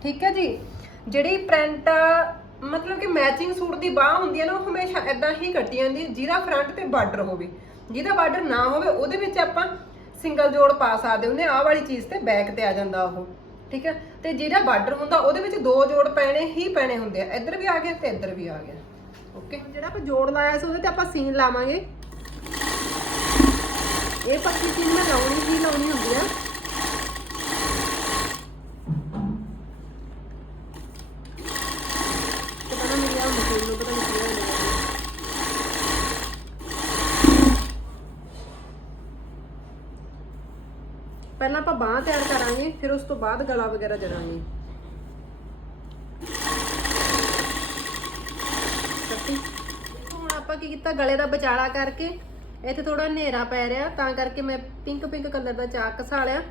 ਠੀਕ ਹੈ ਜੀ? ਜਿਹੜੀ ਪ੍ਰਿੰਟ ਮਤਲਬ ਕਿ ਮੈਚਿੰਗ ਸੂਟ ਦੀ ਬਾਹ ਹੁੰਦੀ ਹੈ ਨਾ, ਉਹ ਹਮੇਸ਼ਾ ਇਦਾਂ ਹੀ ਕੱਟੀ ਜਾਂਦੀ ਹੈ ਜਿਹਦਾ ਫਰੰਟ ਤੇ ਬਾਰਡਰ ਹੋਵੇ। ਜਿਹਦਾ ਬਾਰਡਰ ਨਾ ਹੋਵੇ, ਉਹਦੇ ਵਿੱਚ ਆਪਾਂ ਸਿੰਗਲ ਜੋੜ ਪਾ ਸਕਦੇ ਹੁੰਦੇ ਆਹ ਵਾਲੀ ਚੀਜ਼ ਤੇ ਬੈਕ ਤੇ ਆ ਜਾਂਦਾ ਉਹ। ਠੀਕ ਹੈ? ਤੇ ਜਿਹੜਾ ਬਾਰਡਰ ਹੁੰਦਾ, ਉਹਦੇ ਵਿੱਚ ਦੋ ਜੋੜ ਪੈਣੇ, ਹੀ ਪੈਣੇ ਹੁੰਦੇ ਆ। ਇੱਧਰ ਵੀ ਆ ਗਿਆ ਤੇ ਇੱਧਰ ਵੀ ਆ ਗਿਆ। ਓਕੇ ਜਿਹੜਾ ਆਪਾਂ ਜੋੜ ਲਾਇਆ ਸੀ, ਉਹਦੇ ਤੇ ਆਪਾਂ ਸੀਨ ਲਾਵਾਂਗੇ। ਇਹ ਪੱਕੀ ਸੀਨ ਮੈਂ ਲਾਉਣੀ ਹੀ ਲਾਉਣੀ ਹੁੰਦੀ ਆ ਪਤਾ ਨਾ ਮੇਰੀ ਆ ਮਸ਼ੀਨ ਨੂੰ ਪਤਾ ਨਹੀਂ ਕੀ ਹੋਇਆ ਪਹਿਲਾਂ ਆਪਾਂ ਬਾਹ ਤਿਆਰ ਕਰਾਂਗੇ, ਫਿਰ ਉਸ ਤੋਂ ਬਾਅਦ ਗਲਾ ਵਗੈਰਾ ਜੜਾਂਗੇ। ਹੁਣ ਆਪਾਂ ਕੀ ਕੀਤਾ, ਗਲੇ ਦਾ ਵਿਚਾਲਾ ਕਰਕੇ, ਇੱਥੇ ਥੋੜਾ ਹਨੇਰਾ ਪੈ ਰਿਹਾ, ਤਾਂ ਕਰਕੇ ਮੈਂ ਪਿੰਕ ਪਿੰਕ ਕਲਰ ਦਾ ਚਾਕ ਘਸਾ ਲਿਆ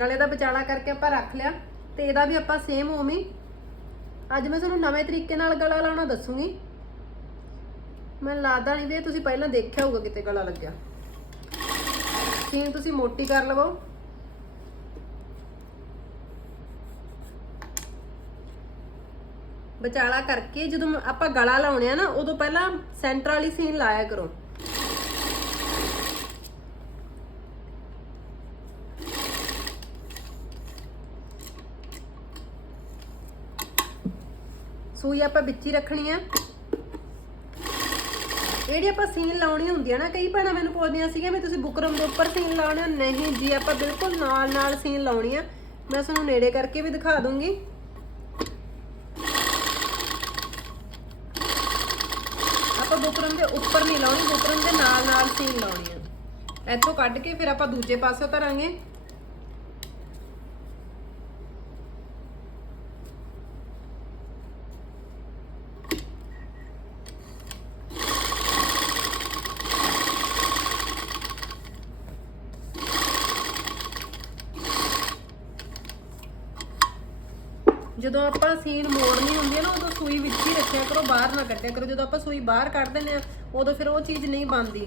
ਗਲੇ ਦਾ ਵਿਚਾਲਾ ਕਰਕੇ ਆਪਾਂ ਰੱਖ ਲਿਆ, ਤੇ ਇਹਦਾ ਵੀ ਆਪਾਂ ਸੇਮ ਉਵੇਂ ਹੀ। ਅੱਜ ਮੈਂ ਤੁਹਾਨੂੰ ਨਵੇਂ ਤਰੀਕੇ ਨਾਲ ਗਲਾ ਲਾਉਣਾ ਦੱਸੂਗੀ। ਮੈਨੂੰ ਲੱਗਦਾ ਨਹੀਂ ਵੀ ਤੁਸੀਂ ਪਹਿਲਾਂ ਦੇਖਿਆ ਹੋਊਗਾ ਕਿਤੇ ਗਲਾ ਲੱਗਿਆ। ਸੀਨ ਤੁਸੀਂ ਮੋਟੀ ਕਰ ਲਵੋ। ਵਿਚਾਲਾ ਕਰਕੇ ਜਦੋਂ ਆਪਾਂ ਗਲਾ ਲਾਉਣੇ ਆ ਨਾ, ਉਦੋਂ ਪਹਿਲਾਂ ਸੈਂਟਰ ਵਾਲੀ ਸੀਨ ਲਾਇਆ ਕਰੋ। ਸੂਈ ਆਪਾਂ ਵਿੱਚ ਹੀ ਰੱਖਣੀ ਆ। ਜਿਹੜੀ ਆਪਾਂ ਸੀਨ ਲਾਉਣੀ ਹੁੰਦੀ ਆ ਨਾ, ਕਈ ਭੈਣਾਂ ਮੈਨੂੰ ਪੁੱਛਦੀਆਂ ਸੀਗੀਆਂ ਵੀ ਤੁਸੀਂ ਬੁਕਰਮ ਦੇ ਉੱਪਰ ਸੀਨ ਲਾਉਣੇ ਆ ਨਹੀਂ ਜੀ, ਆਪਾਂ ਬਿਲਕੁਲ ਨਾਲ ਨਾਲ ਸੀਨ ਲਾਉਣੀ ਆ। ਮੈਂ ਤੁਹਾਨੂੰ ਨੇੜੇ ਕਰਕੇ ਵੀ ਦਿਖਾ ਦੂੰਗੀ। ਆਪਾਂ ਬੁਕਰਮ ਦੇ ਉੱਪਰ ਨਹੀਂ ਲਾਉਣੀ ਬੁਕਰਮ ਦੇ ਨਾਲ ਨਾਲ ਸੀਨ ਲਾਉਣੀ ਆ। ਇੱਥੋਂ ਕੱਢ ਕੇ ਫਿਰ ਆਪਾਂ ਦੂਜੇ ਪਾਸੇ ਧਰਾਂਗੇ। ਜਦੋਂ ਆਪਾਂ ਸੀਨ ਮੋੜਨੀ ਹੁੰਦੀ ਹੈ ਨਾ, ਉਦੋਂ ਸੂਈ ਵਿੱਚ ਹੀ ਰੱਖਿਆ ਕਰੋ, ਬਾਹਰ ਨਾ ਕੱਢਿਆ ਕਰੋ। ਜਦੋਂ ਆਪਾਂ ਸੂਈ ਬਾਹਰ ਕੱਢ ਦਿੰਦੇ ਆ ਉਦੋਂ ਫਿਰ ਉਹ ਚੀਜ਼ ਨਹੀਂ ਬਣਦੀ।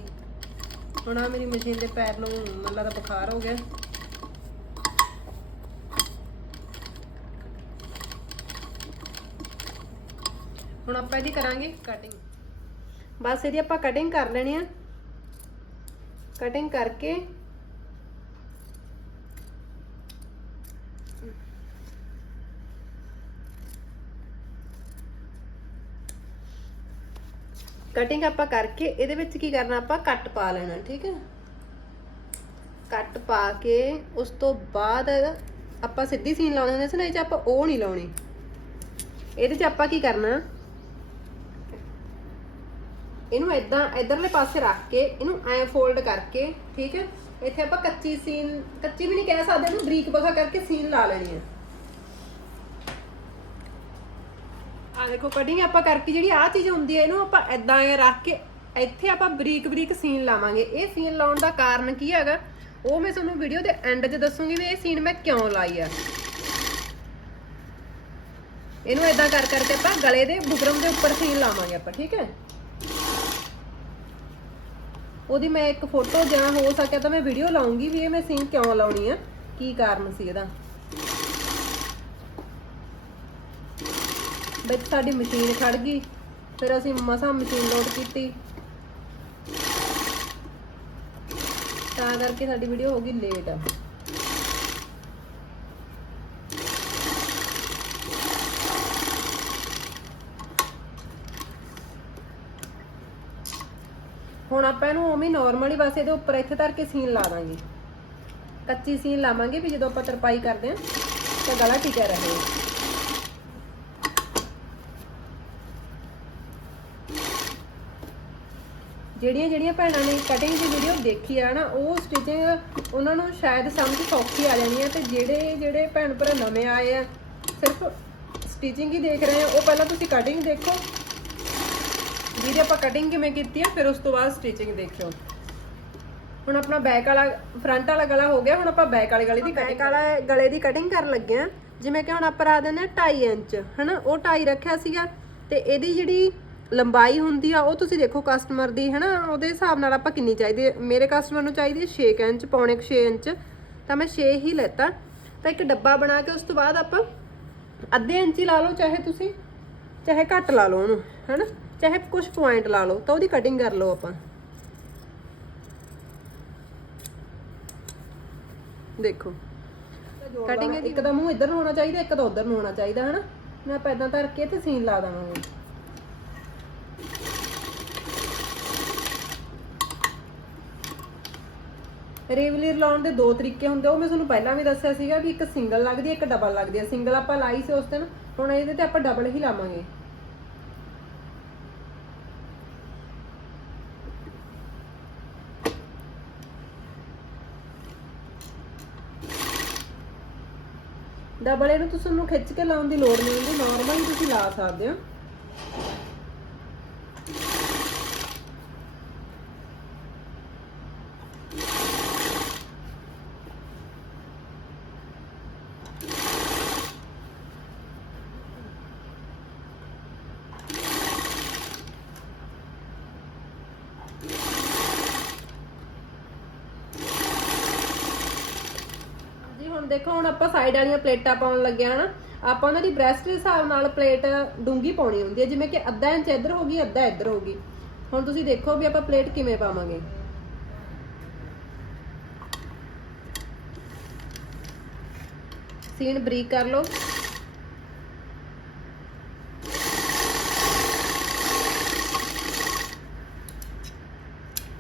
ਹੁਣ ਆ ਮੇਰੀ ਮਸ਼ੀਨ ਦੇ ਪੈਰ ਨੂੰ ਮੱਲਾ ਦਾ ਬੁਖਾਰ ਹੋ ਗਿਆ। ਹੁਣ ਆਪਾਂ ਇਹਦੀ ਕਰਾਂਗੇ ਕਟਿੰਗ ਬਸ ਇਹਦੀ ਆਪਾਂ ਕਟਿੰਗ ਕਰ ਲੈਣੀ ਆ। ਕਟਿੰਗ ਕਰਕੇ ਕਟਿੰਗ ਆਪਾਂ ਕਰਕੇ ਇਹਦੇ ਵਿੱਚ ਕੀ ਕਰਨਾ ਆਪਾਂ ਕੱਟ ਪਾ ਲੈਣਾ, ਠੀਕ ਹੈ? ਕੱਟ ਪਾ ਕੇ ਉਸ ਤੋਂ ਬਾਅਦ ਆਪਾਂ ਸਿੱਧੀ ਸੀਨ ਲਾਉਣੀ ਹੁੰਦੀ ਸੀ ਨਾ, ਇਹ ਚ ਆਪਾਂ ਉਹ ਨਹੀਂ ਲਾਉਣੀ। ਇਹਦੇ ਚ ਆਪਾਂ ਕੀ ਕਰਨਾ? ਇਹਨੂੰ ਇਦਾਂ ਇਧਰਲੇ ਪਾਸੇ ਰੱਖ ਕੇ ਇਹਨੂੰ ਐ ਫੋਲਡ ਕਰਕੇ, ਠੀਕ ਹੈ? ਇੱਥੇ ਆਪਾਂ ਕੱਚੀ ਸੀਨ ਕੱਚੀ ਵੀ ਨਹੀਂ ਕਹਿ ਸਕਦੇ, ਇਹਨੂੰ ਬਰੀਕ ਬਖਾ ਕਰਕੇ ਸੀਨ ਲਾ ਲੈਣੀ ਹੈ। ਆ ਦੇਖੋ ਕਟਿੰਗ ਆਪਾਂ ਕਰਕੇ ਜਿਹੜੀ ਆ ਚੀਜ਼ ਹੁੰਦੀ ਹੈ, ਇਹਨੂੰ ਆਪਾਂ ਐਦਾਂ ਰੱਖ ਕੇ ਇੱਥੇ ਆਪਾਂ ਬਰੀਕ ਬਰੀਕ ਸੀਨ ਲਾਵਾਂਗੇ। ਇਹ ਸੀਨ ਲਾਉਣ ਦਾ ਕਾਰਨ ਕੀ ਹੈਗਾ? ਉਹ ਮੈਂ ਤੁਹਾਨੂੰ ਵੀਡੀਓ ਦੇ ਐਂਡ 'ਚ ਦੱਸੂਗੀ ਵੀ ਇਹ ਸੀਨ ਮੈਂ ਕਿਉਂ ਲਾਈ ਆ। ਇਹਨੂੰ ਐਦਾਂ ਕਰ ਕਰਕੇ ਆਪਾਂ ਗਲੇ ਦੇ ਬੁਕਰਮ ਦੇ ਉੱਪਰ ਸੀਨ ਲਾਵਾਂਗੇ ਆਪਾਂ, ਠੀਕ ਹੈ? ਉਹਦੀ ਮੈਂ ਇੱਕ ਫੋਟੋ ਜਾਂ ਹੋ ਸਕਿਆ ਤਾਂ ਮੈਂ ਵੀਡੀਓ ਲਾਉਂਗੀ ਵੀ ਇਹ ਮੈਂ ਸੀਨ ਕਿਉਂ ਲਾਉਣੀ ਆ, ਕੀ ਕਾਰਨ ਸੀ ਇਹਦਾ। ਵਿੱਚ ਸਾਡੀ ਮਸ਼ੀਨ ਖੜ ਗਈ, ਫਿਰ ਅਸੀਂ ਮਸਾਂ ਮਸ਼ੀਨ ਲੋਡ ਕੀਤੀ। ਤਾਂ ਕਰਕੇ ਸਾਡੀ ਵੀਡੀਓ ਹੋ ਗਈ ਲੇਟ ਹੁਣ ਆਪਾਂ ਇਹਨੂੰ ਉਵੇਂ ਨਾਰਮਲੀ ਬਸ ਇਹਦੇ ਉੱਪਰ ਇੱਥੇ ਧਰ ਕੇ ਸੀਨ ਲਾ ਦਾਂਗੇ। ਕੱਚੀ ਸੀਨ ਲਾਵਾਂਗੇ ਵੀ ਜਦੋਂ ਆਪਾਂ ਤਰਪਾਈ ਕਰਦੇ ਆਂ ਤਾਂ ਗਲਾ ਟਿਕਿਆ ਰਹੇ। ਜਿਹੜੀਆਂ ਜਿਹੜੀਆਂ ਭੈਣਾਂ ਨੇ ਕਟਿੰਗ ਦੀ ਵੀਡੀਓ ਦੇਖੀ ਆ ਨਾ ਉਹ ਸਟਿਚਿੰਗ ਉਹਨਾਂ ਨੂੰ ਸ਼ਾਇਦ ਸਮਝ ਸੌਖੀ ਆ ਜਾਣੀ ਹੈ ਤੇ ਜਿਹੜੇ ਜਿਹੜੇ ਭੈਣ ਭਰਾ ਨਵੇਂ ਆਏ ਆ ਸਿਰਫ ਸਟਿਚਿੰਗ ਹੀ ਦੇਖ ਰਹੇ ਆ। ਉਹ ਪਹਿਲਾਂ ਤੁਸੀਂ ਕਟਿੰਗ ਦੇਖੋ। ਜਿਹਦੀ ਆਪਾਂ ਕਟਿੰਗ ਕਿਵੇਂ ਕੀਤੀ ਆ ਫਿਰ ਉਸ ਤੋਂ ਬਾਅਦ ਸਟਿਚਿੰਗ ਦੇਖਿਓ। ਹੁਣ ਆਪਣਾ ਬੈਕ ਵਾਲਾ ਫਰੰਟ ਵਾਲਾ ਗਲਾ ਹੋ ਗਿਆ ਹੁਣ ਆਪਾਂ ਬੈਕ ਵਾਲੇ ਗਲੇ ਦੀ ਬੈਕ ਵਾਲਾ ਗਲੇ ਦੀ ਕਟਿੰਗ ਕਰਨ ਲੱਗੇ ਆ। ਜਿਵੇਂ ਕਿ ਹੁਣ ਆਪਾਂ ਰਾ ਦਿੰਦੇ ਆ 2.5 ਇੰਚ ਹਨਾ? ਉਹ 2.5 ਰੱਖਿਆ ਸੀਗਾ ਤੇ ਇਹਦੀ ਜਿਹੜੀ ਲੰਬਾਈ ਹੁੰਦੀ ਆ, ਉਹ ਤੁਸੀਂ ਦੇਖੋ ਕਸਟਮਰ ਦੀ, ਹਨਾ, ਉਹਦੇ ਹਿਸਾਬ ਨਾਲ ਆਪਾਂ ਕਿੰਨੀ ਚਾਹੀਦੀ ਹੈ। ਮੇਰੇ ਕਸਟਮਰ ਨੂੰ ਚਾਹੀਦੀ ਹੈ 6 ਇੰਚ ਪੌਣੇ 6 ਇੰਚ, ਤਾਂ ਮੈਂ 6 ਹੀ ਲੈਤਾ। ਤਾਂ ਇੱਕ ਡੱਬਾ ਬਣਾ ਕੇ ਉਸ ਤੋਂ ਬਾਅਦ ਆਪਾਂ ਅੱਧੇ ਇੰਚ ਹੀ ਲਾ ਲਓ, ਚਾਹੇ ਤੁਸੀਂ, ਚਾਹੇ ਘੱਟ ਲਾ ਲਓ ਉਹਨੂੰ, ਹਨਾ, ਚਾਹੇ ਕੁਝ ਪੁਆਇੰਟ ਲਾ ਲਓ, ਤਾਂ ਉਹਦੀ ਕਟਿੰਗ ਕਰ ਲਓ ਆਪਾਂ। ਦੇਖੋ ਕਟਿੰਗ ਇੱਕ ਦਾ ਮੂੰਹ ਇੱਧਰ ਨੂੰ ਹੋਣਾ ਚਾਹੀਦਾ, ਇੱਕ ਦਾ ਉੱਧਰ ਨੂੰ ਹੋਣਾ ਚਾਹੀਦਾ, ਹਨਾ। ਮੈਂ ਆਪਾਂ ਇਦਾਂ ਧਰ ਕੇ ਤੇ ਸੀਨ ਲਾ ਦਵਾਂਗੇ। ਰੇਵਲੀਰ ਲਾਉਣ ਦੇ ਦੋ ਤਰੀਕੇ ਹੁੰਦੇ ਉਹ ਮੈਂ ਤੁਹਾਨੂੰ ਪਹਿਲਾਂ ਵੀ ਦੱਸਿਆ ਸੀਗਾ ਵੀ ਇੱਕ ਸਿੰਗਲ ਲੱਗਦੀ ਹੈ ਇੱਕ ਡਬਲ ਲੱਗਦੀ ਹੈ ਸਿੰਗਲ ਆਪਾਂ ਲਾਈ ਸੀ ਉਸ ਦਿਨ, ਹੁਣ ਇਹਦੇ ਤੇ ਆਪਾਂ ਡਬਲ ਹੀ ਲਾਵਾਂਗੇ। ਡਬਲ ਇਹਨੂੰ ਤੁਸੀਂ ਨੂੰ ਖਿੱਚ ਕੇ ਲਾਉਣ ਦੀ ਲੋੜ ਨਹੀਂ ਹੁੰਦੀ। ਨਾਰਮਲ ਤੁਸੀਂ ਲਾ ਸਕਦੇ ਹੋ ਹੁਣ ਦੇਖੋ, ਹੁਣ ਆਪਾਂ ਸਾਈਡ ਵਾਲੀਆਂ ਪਲੇਟਾਂ ਪਾਉਣ ਲੱਗਿਆ ਨਾ, ਆਪਾਂ ਉਹਨਾਂ ਦੀ ਬ੍ਰੈਸਟ ਦੇ ਹਿਸਾਬ ਨਾਲ ਪਲੇਟ ਡੂੰਗੀ ਪਾਉਣੀ ਹੁੰਦੀ ਹੈ, ਜਿਵੇਂ ਕਿ ਅੱਧਾ ਇੰਚ ਇੱਧਰ ਹੋ ਗਈ, ਅੱਧਾ ਇੱਧਰ ਹੋਗੀ ਹੁਣ ਤੁਸੀਂ ਦੇਖੋ ਵੀ ਆਪਾਂ ਪਲੇਟ ਕਿਵੇਂ ਪਾਵਾਂਗੇ। ਸੀਨ ਬਰੀਕ ਕਰ ਲਓ।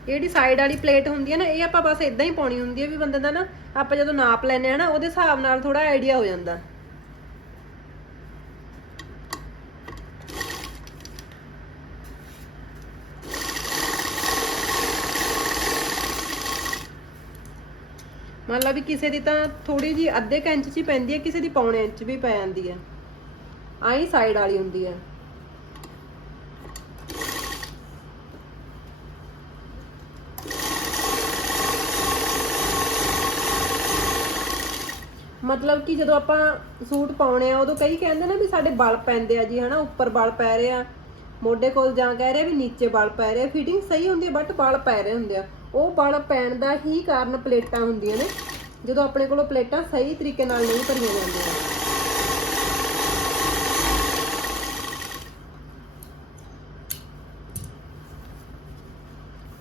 ਇਹ ਜਿਹੜੀ ਸਾਈਡ ਵਾਲੀ ਪਲੇਟ ਹੁੰਦੀ ਹੈ ਨਾ, ਇਹ ਆਪਾਂ ਬਸ ਇਦਾਂ ਹੀ ਪਾਉਣੀ ਹੁੰਦੀ ਹੈ ਵੀ ਬੰਦੇ ਦਾ ਨਾ, ਆਪਾਂ ਜਦੋਂ ਨਾਪ ਲੈਨੇ ਆ ਨਾ, ਉਹਦੇ ਹਿਸਾਬ ਨਾਲ ਥੋੜਾ ਆਈਡੀਆ ਹੋ ਜਾਂਦਾ। ਮੰਨ ਲਾ ਵੀ ਕਿਸੇ ਦੀ ਤਾਂ ਥੋੜੀ ਜੀ ਅੱਧੇ ਕੁ ਇੰਚ ਚ ਹੀ ਪੈਂਦੀ ਹੈ, ਕਿਸੇ ਦੀ ਪੌਣੇ ਇੰਚ ਵੀ ਪੈ ਜਾਂਦੀ ਹੈ। ਆਹੀ ਸਾਈਡ ਵਾਲੀ ਹੁੰਦੀ ਹੈ। ਮਤਲਬ ਕਿ ਜਦੋਂ ਆਪਾਂ ਸੂਟ ਪਾਉਣੇ ਆ, ਉਦੋਂ ਕਈ ਕਹਿੰਦੇ ਨੇ ਵੀ ਸਾਡੇ ਬਲ ਪੈਂਦੇ ਆ ਜੀ, ਹਨਾ, ਉੱਪਰ ਬਲ ਪੈ ਰਹੇ ਆ। ਮੋਢੇ ਕੋਲ ਜਾਂ ਕਹਿ ਰਹੇ ਵੀ ਨੀਚੇ ਬਲ ਪੈ ਰਹੇ ਫਿਟਿੰਗ ਸਹੀ ਹੁੰਦੀ ਹੈ ਬਟ ਬਲ ਪੈ ਰਹੇ ਹੁੰਦੇ ਆ। ਉਹ ਬਲ ਪੈਣ ਦਾ ਹੀ ਕਾਰਨ ਪਲੇਟਾਂ ਹੁੰਦੀਆਂ ਨੇ, ਜਦੋਂ ਆਪਣੇ ਕੋਲੋਂ ਪਲੇਟਾਂ ਸਹੀ ਤਰੀਕੇ ਨਾਲ ਨਹੀਂ ਭਰੀਆਂ ਜਾਂਦੀਆਂ।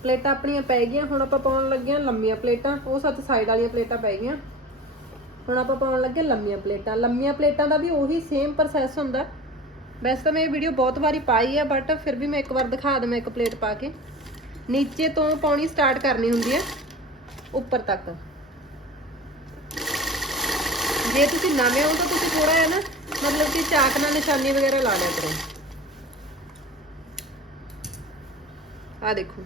ਪਲੇਟਾਂ ਆਪਣੀਆਂ ਪੈ ਗਈਆਂ, ਹੁਣ ਆਪਾਂ ਪਾਉਣ ਲੱਗੇ ਹਾਂ ਲੰਮੀਆਂ ਪਲੇਟਾਂ, ਉਹ ਸੱਤ ਸਾਈਡ ਵਾਲੀਆਂ ਪਲੇਟਾਂ ਪੈ ਗਈਆਂ। ਹੁਣ ਆਪਾਂ ਪਾਉਣ ਲੱਗੇ ਲੰਮੀਆਂ ਪਲੇਟਾਂ। ਲੰਮੀਆਂ ਪਲੇਟਾਂ ਦਾ ਵੀ ਉਹੀ ਸੇਮ ਪ੍ਰੋਸੈਸ ਹੁੰਦਾ। ਵੈਸੇ ਤਾਂ ਮੈਂ ਇਹ ਵੀਡੀਓ ਬਹੁਤ ਵਾਰੀ ਪਾਈ ਹੈ ਬਟ ਫਿਰ ਵੀ ਮੈਂ ਇੱਕ ਵਾਰ ਦਿਖਾ ਦਵਾਂ ਇੱਕ ਪਲੇਟ ਪਾ ਕੇ। ਨੀਚੇ ਤੋਂ ਪਾਉਣੀ ਸਟਾਰਟ ਕਰਨੀ ਹੁੰਦੀ ਹੈ ਉੱਪਰ ਤੱਕ। ਜੇ ਤੁਸੀਂ ਨਵੇਂ ਹੋ ਤਾਂ ਤੁਸੀਂ ਥੋੜਾ ਜਿਹਾ ਨਾ, ਮਤਲਬ ਕਿ ਚਾਕ ਨਾਲ ਨਿਸ਼ਾਨੀ ਵਗੈਰਾ ਲਾ ਲਿਆ ਕਰੋ। ਆ ਦੇਖੋ।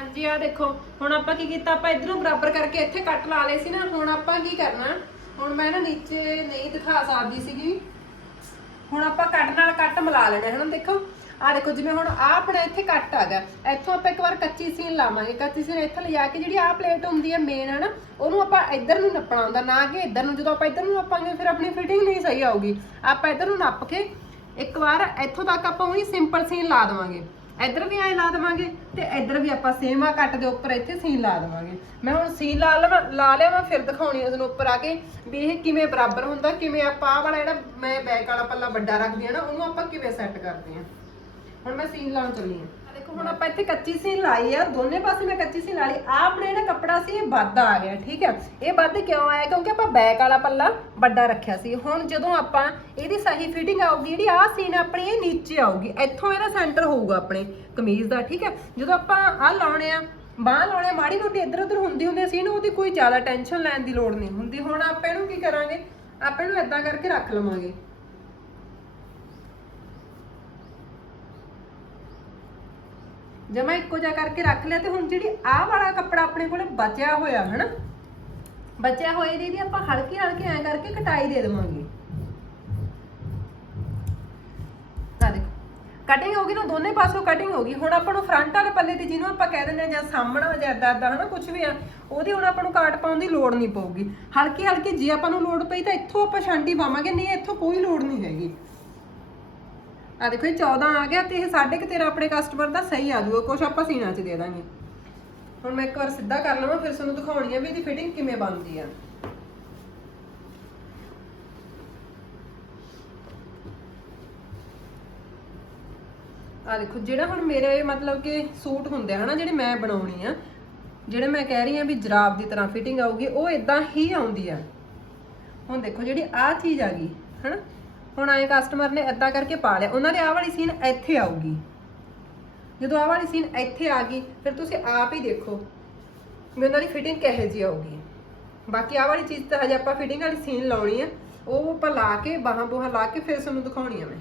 ਹਾਂਜੀ ਆ ਦੇਖੋ, ਹੁਣ ਆਪਾਂ ਕੀ ਕੀਤਾ, ਆਪਾਂ ਇਧਰੋਂ ਬਰਾਬਰ ਕਰਕੇ ਇੱਥੇ ਕੱਟ ਲਾ ਲਏ ਸੀ ਨਾ, ਹੁਣ ਆਪਾਂ ਕੀ ਕਰਨਾ, ਹੁਣ ਮੈਂ ਨਾ ਨੀਚੇ ਨਹੀਂ ਦਿਖਾ ਸਕਦੀ ਸੀਗੀ। ਹੁਣ ਆਪਾਂ ਕੱਟ ਨਾਲ ਕੱਟ ਮਿਲਾ ਲੈਣੇ ਹਨ ਦੇਖੋ। ਆ ਦੇਖੋ, ਜਿਵੇਂ ਹੁਣ ਆ ਆਪਣਾ ਇੱਥੇ ਕੱਟ ਆ ਗਿਆ। ਇੱਥੋਂ ਆਪਾਂ ਇੱਕ ਵਾਰ ਕੱਚੀ ਸੀਨ ਲਾਵਾਂਗੇ। ਕੱਚੀ ਸੀਨ ਇੱਥੇ ਲਿਜਾ ਕੇ ਜਿਹੜੀ ਆ ਪਲੇਟ ਹੁੰਦੀ ਹੈ ਮੇਨ ਹੈ ਨਾ, ਉਹਨੂੰ ਆਪਾਂ ਇੱਧਰ ਨੂੰ ਨੱਪਣਾ ਹੁੰਦਾ, ਨਾ ਕਿ ਇੱਧਰ ਨੂੰ। ਜਦੋਂ ਆਪਾਂ ਇੱਧਰ ਨੂੰ ਨੱਪਾਂਗੇ, ਫਿਰ ਆਪਣੀ ਫਿਟਿੰਗ ਨਹੀਂ ਸਹੀ ਆਊਗੀ। ਆਪਾਂ ਇੱਧਰ ਨੂੰ ਨੱਪ ਕੇ ਇੱਕ ਵਾਰ ਇੱਥੋਂ ਤੱਕ ਆਪਾਂ ਉਹੀ ਸਿੰਪਲ ਸੀਨ ਲਾ ਦੇਵਾਂਗੇ। ਇੱਧਰ ਵੀ ਐਂ ਲਾ ਦੇਵਾਂਗੇ ਤੇ ਇੱਧਰ ਵੀ ਆਪਾਂ ਸੇਮ ਆ ਕੱਟ ਦੇ ਉੱਪਰ ਇੱਥੇ ਸੀਨ ਲਾ ਦੇਵਾਂਗੇ। ਮੈਂ ਹੁਣ ਸੀਨ ਲਾ ਲਵਾਂ, ਲਾ ਲਿਆ ਮੈਂ ਫਿਰ ਦਿਖਾਉਣੀ ਉਸ ਨੂੰ ਉੱਪਰ ਆ ਕੇ ਵੀ ਇਹ ਕਿਵੇਂ ਬਰਾਬਰ ਹੁੰਦਾ, ਕਿਵੇਂ ਆਪਾਂ ਆਹ ਵਾਲਾ ਜਿਹੜਾ ਮੈਂ ਬੈਕ ਵਾਲਾ ਪੱਲਾ ਵੱਡਾ ਰੱਖਦੀ ਆ ਨਾ, ਉਹਨੂੰ ਆਪਾਂ ਕਿਵੇਂ ਸੈੱਟ ਕਰਦੇ ਆ। ਹੁਣ ਮੈਂ ਸੀਨ ਲਾਉਣ ਚੱਲੀ ਆ। ਹੁਣ ਆਪਾਂ ਇੱਥੇ ਕੱਚੀ ਸੀਨ ਲਾਈ ਆ ਦੋਨੇ ਪਾਸੇ ਮੈਂ ਕੱਚੀ ਸੀਨ ਲਾ ਲਈ। ਆ ਆਪਣੇ ਜਿਹੜਾ ਕੱਪੜਾ ਸੀ ਇਹ ਵੱਧ ਆ ਗਿਆ ਠੀਕ ਹੈ ਇਹ ਵੱਧ ਕਿਉਂ ਆਇਆ? ਕਿਉਂਕਿ ਆਪਾਂ ਬੈਕ ਵਾਲਾ ਪੱਲਾ ਵੱਡਾ ਰੱਖਿਆ ਸੀ। ਹੁਣ ਜਦੋਂ ਆਪਾਂ ਇਹਦੀ ਸਹੀ ਫਿਟਿੰਗ ਆਊਗੀ ਜਿਹੜੀ ਆ ਸੀਨ ਆਪਣੀ ਇਹ ਨੀਚੇ ਆਊਗੀ। ਇੱਥੋਂ ਇਹਦਾ ਸੈਂਟਰ ਹੋਊਗਾ ਆਪਣੇ ਕਮੀਜ਼ ਦਾ ਠੀਕ ਹੈ ਜਦੋਂ ਆਪਾਂ ਆ ਲਾਉਣੇ ਆ ਬਾਹ ਲਾਉਣੇ ਆ, ਮਾੜੀ ਮੋਟੀ ਇੱਧਰ ਉੱਧਰ ਹੁੰਦੀ ਹੁੰਦੀ ਸੀ ਨਾ ਉਹਦੀ ਕੋਈ ਜ਼ਿਆਦਾ ਟੈਨਸ਼ਨ ਲੈਣ ਦੀ ਲੋੜ ਨਹੀਂ ਹੁੰਦੀ। ਹੁਣ ਆਪਾਂ ਇਹਨੂੰ ਕੀ ਕਰਾਂਗੇ? ਆਪਾਂ ਇਹਨੂੰ ਇਦਾਂ ਕਰਕੇ ਰੱਖ ਲਵਾਂਗੇ। ਜਮਾ ਇੱਕੋ ਜਿਹਾ ਕਰਕੇ ਰੱਖ ਲਿਆ ਤੇ ਹੁਣ ਜਿਹੜੀ ਆਹ ਵਾਲਾ ਕੱਪੜਾ ਆਪਣੇ ਕੋਲੇ ਬਚਿਆ ਹੋਇਆ, ਹਨਾ? ਬਚਿਆ ਹੋਇਆ ਦੀ ਆਪਾਂ ਹਲਕੀ ਹਲਕੀ ਐ ਕਰਕੇ ਕਟਾਈ ਦੇ ਦੇਵਾਂਗੇ। ਆ ਦੇਖੋ ਕਟਿੰਗ ਹੋ ਗਈ ਨਾ, ਦੋਨੇ ਪਾਸੋਂ ਕਟਿੰਗ ਹੋ ਗਈ। ਹੁਣ ਆਪਾਂ ਨੂੰ ਫਰੰਟ ਵਾਲੇ ਪੱਲੇ ਦੀ ਜਿਹਨੂੰ ਆਪਾਂ ਕਹਿ ਦਿੰਦੇ ਆ ਜਾਂ ਸਾਹਮਣਾ ਜਾਂ ਏਦਾਂ ਏਦਾਂ, ਹਨਾ ਕੁਝ ਵੀ ਆ, ਉਹਦੀ ਹੁਣ ਆਪਾਂ ਨੂੰ ਕਾਟ ਪਾਉਣ ਦੀ ਲੋੜ ਨਹੀਂ ਪਊਗੀ। ਹਲਕੀ ਹਲਕੀ ਜੇ ਆਪਾਂ ਨੂੰ ਲੋੜ ਪਈ ਤਾਂ ਇੱਥੋਂ ਆਪਾਂ ਛਾਂਟੀ ਪਾਵਾਂਗੇ, ਨਹੀਂ, ਇੱਥੋਂ ਕੋਈ ਲੋੜ ਨਹੀਂ ਹੈਗੀ। ਆ ਦੇਖੋ ਇਹ 14 ਆ ਗਿਆ ਤੇ ਇਹ ਸਾਢੇ ਕੁ ਤੇਰਾ ਆਪਣੇ ਕਸਟਮਰ ਦਾ ਸਹੀ ਆ ਜਾਊਗਾ ਕੁਝ ਆਪਾਂ ਸੀਨਾ ਚ ਦੇ ਦਾਂਗੇ। ਹੁਣ ਮੈਂ ਇੱਕ ਵਾਰ ਸਿੱਧਾ ਕਰ ਲਵਾਂ, ਫਿਰ ਤੁਹਾਨੂੰ ਦਿਖਾਉਣੀ ਆ ਵੀ ਇਹਦੀ ਫਿਟਿੰਗ ਕਿਵੇਂ ਬਣਦੀ ਆ। ਆ ਦੇਖੋ, ਜਿਹੜਾ ਹੁਣ ਮੇਰੇ ਮਤਲਬ ਕਿ ਸੂਟ ਹੁੰਦੇ ਆ ਹਨਾ, ਜਿਹੜੇ ਮੈਂ ਬਣਾਉਣੀ ਆ, ਜਿਹੜੇ ਮੈਂ ਕਹਿ ਰਹੀ ਆ ਵੀ ਜਰਾਬ ਦੀ ਤਰ੍ਹਾਂ ਫਿਟਿੰਗ ਆਊਗੀ, ਉਹ ਇਦਾਂ ਹੀ ਆਉਂਦੀ ਆ। ਹੁਣ ਦੇਖੋ ਜਿਹੜੀ ਆ ਚੀਜ਼ ਆ ਗਈ, ਹਨਾ ਹੁਣ ਆਏ ਕਸਟਮਰ ਨੇ ਇਦਾਂ ਕਰਕੇ ਪਾ ਲਿਆ। ਉਹਨਾਂ ਦੇ ਆਹ ਵਾਲੀ ਸੀਨ ਇੱਥੇ ਆਊਗੀ। ਜਦੋਂ ਆਹ ਵਾਲੀ ਸੀਨ ਇੱਥੇ ਆ ਗਈ, ਫਿਰ ਤੁਸੀਂ ਆਪ ਹੀ ਦੇਖੋ ਵੀ ਉਹਨਾਂ ਦੀ ਫਿਟਿੰਗ ਕਿਹੋ ਜਿਹੀ ਆਊਗੀ। ਬਾਕੀ ਆਹ ਵਾਲੀ ਚੀਜ਼ ਤਾਂ ਹਜੇ ਆਪਾਂ ਫਿਟਿੰਗ ਵਾਲੀ ਸੀਨ ਲਾਉਣੀ ਆ। ਉਹ ਆਪਾਂ ਲਾ ਕੇ, ਬਾਹਾਂ ਬੂਹਾਂ ਲਾ ਕੇ ਫਿਰ ਤੁਹਾਨੂੰ ਦਿਖਾਉਣੀ ਆ ਮੈਂ।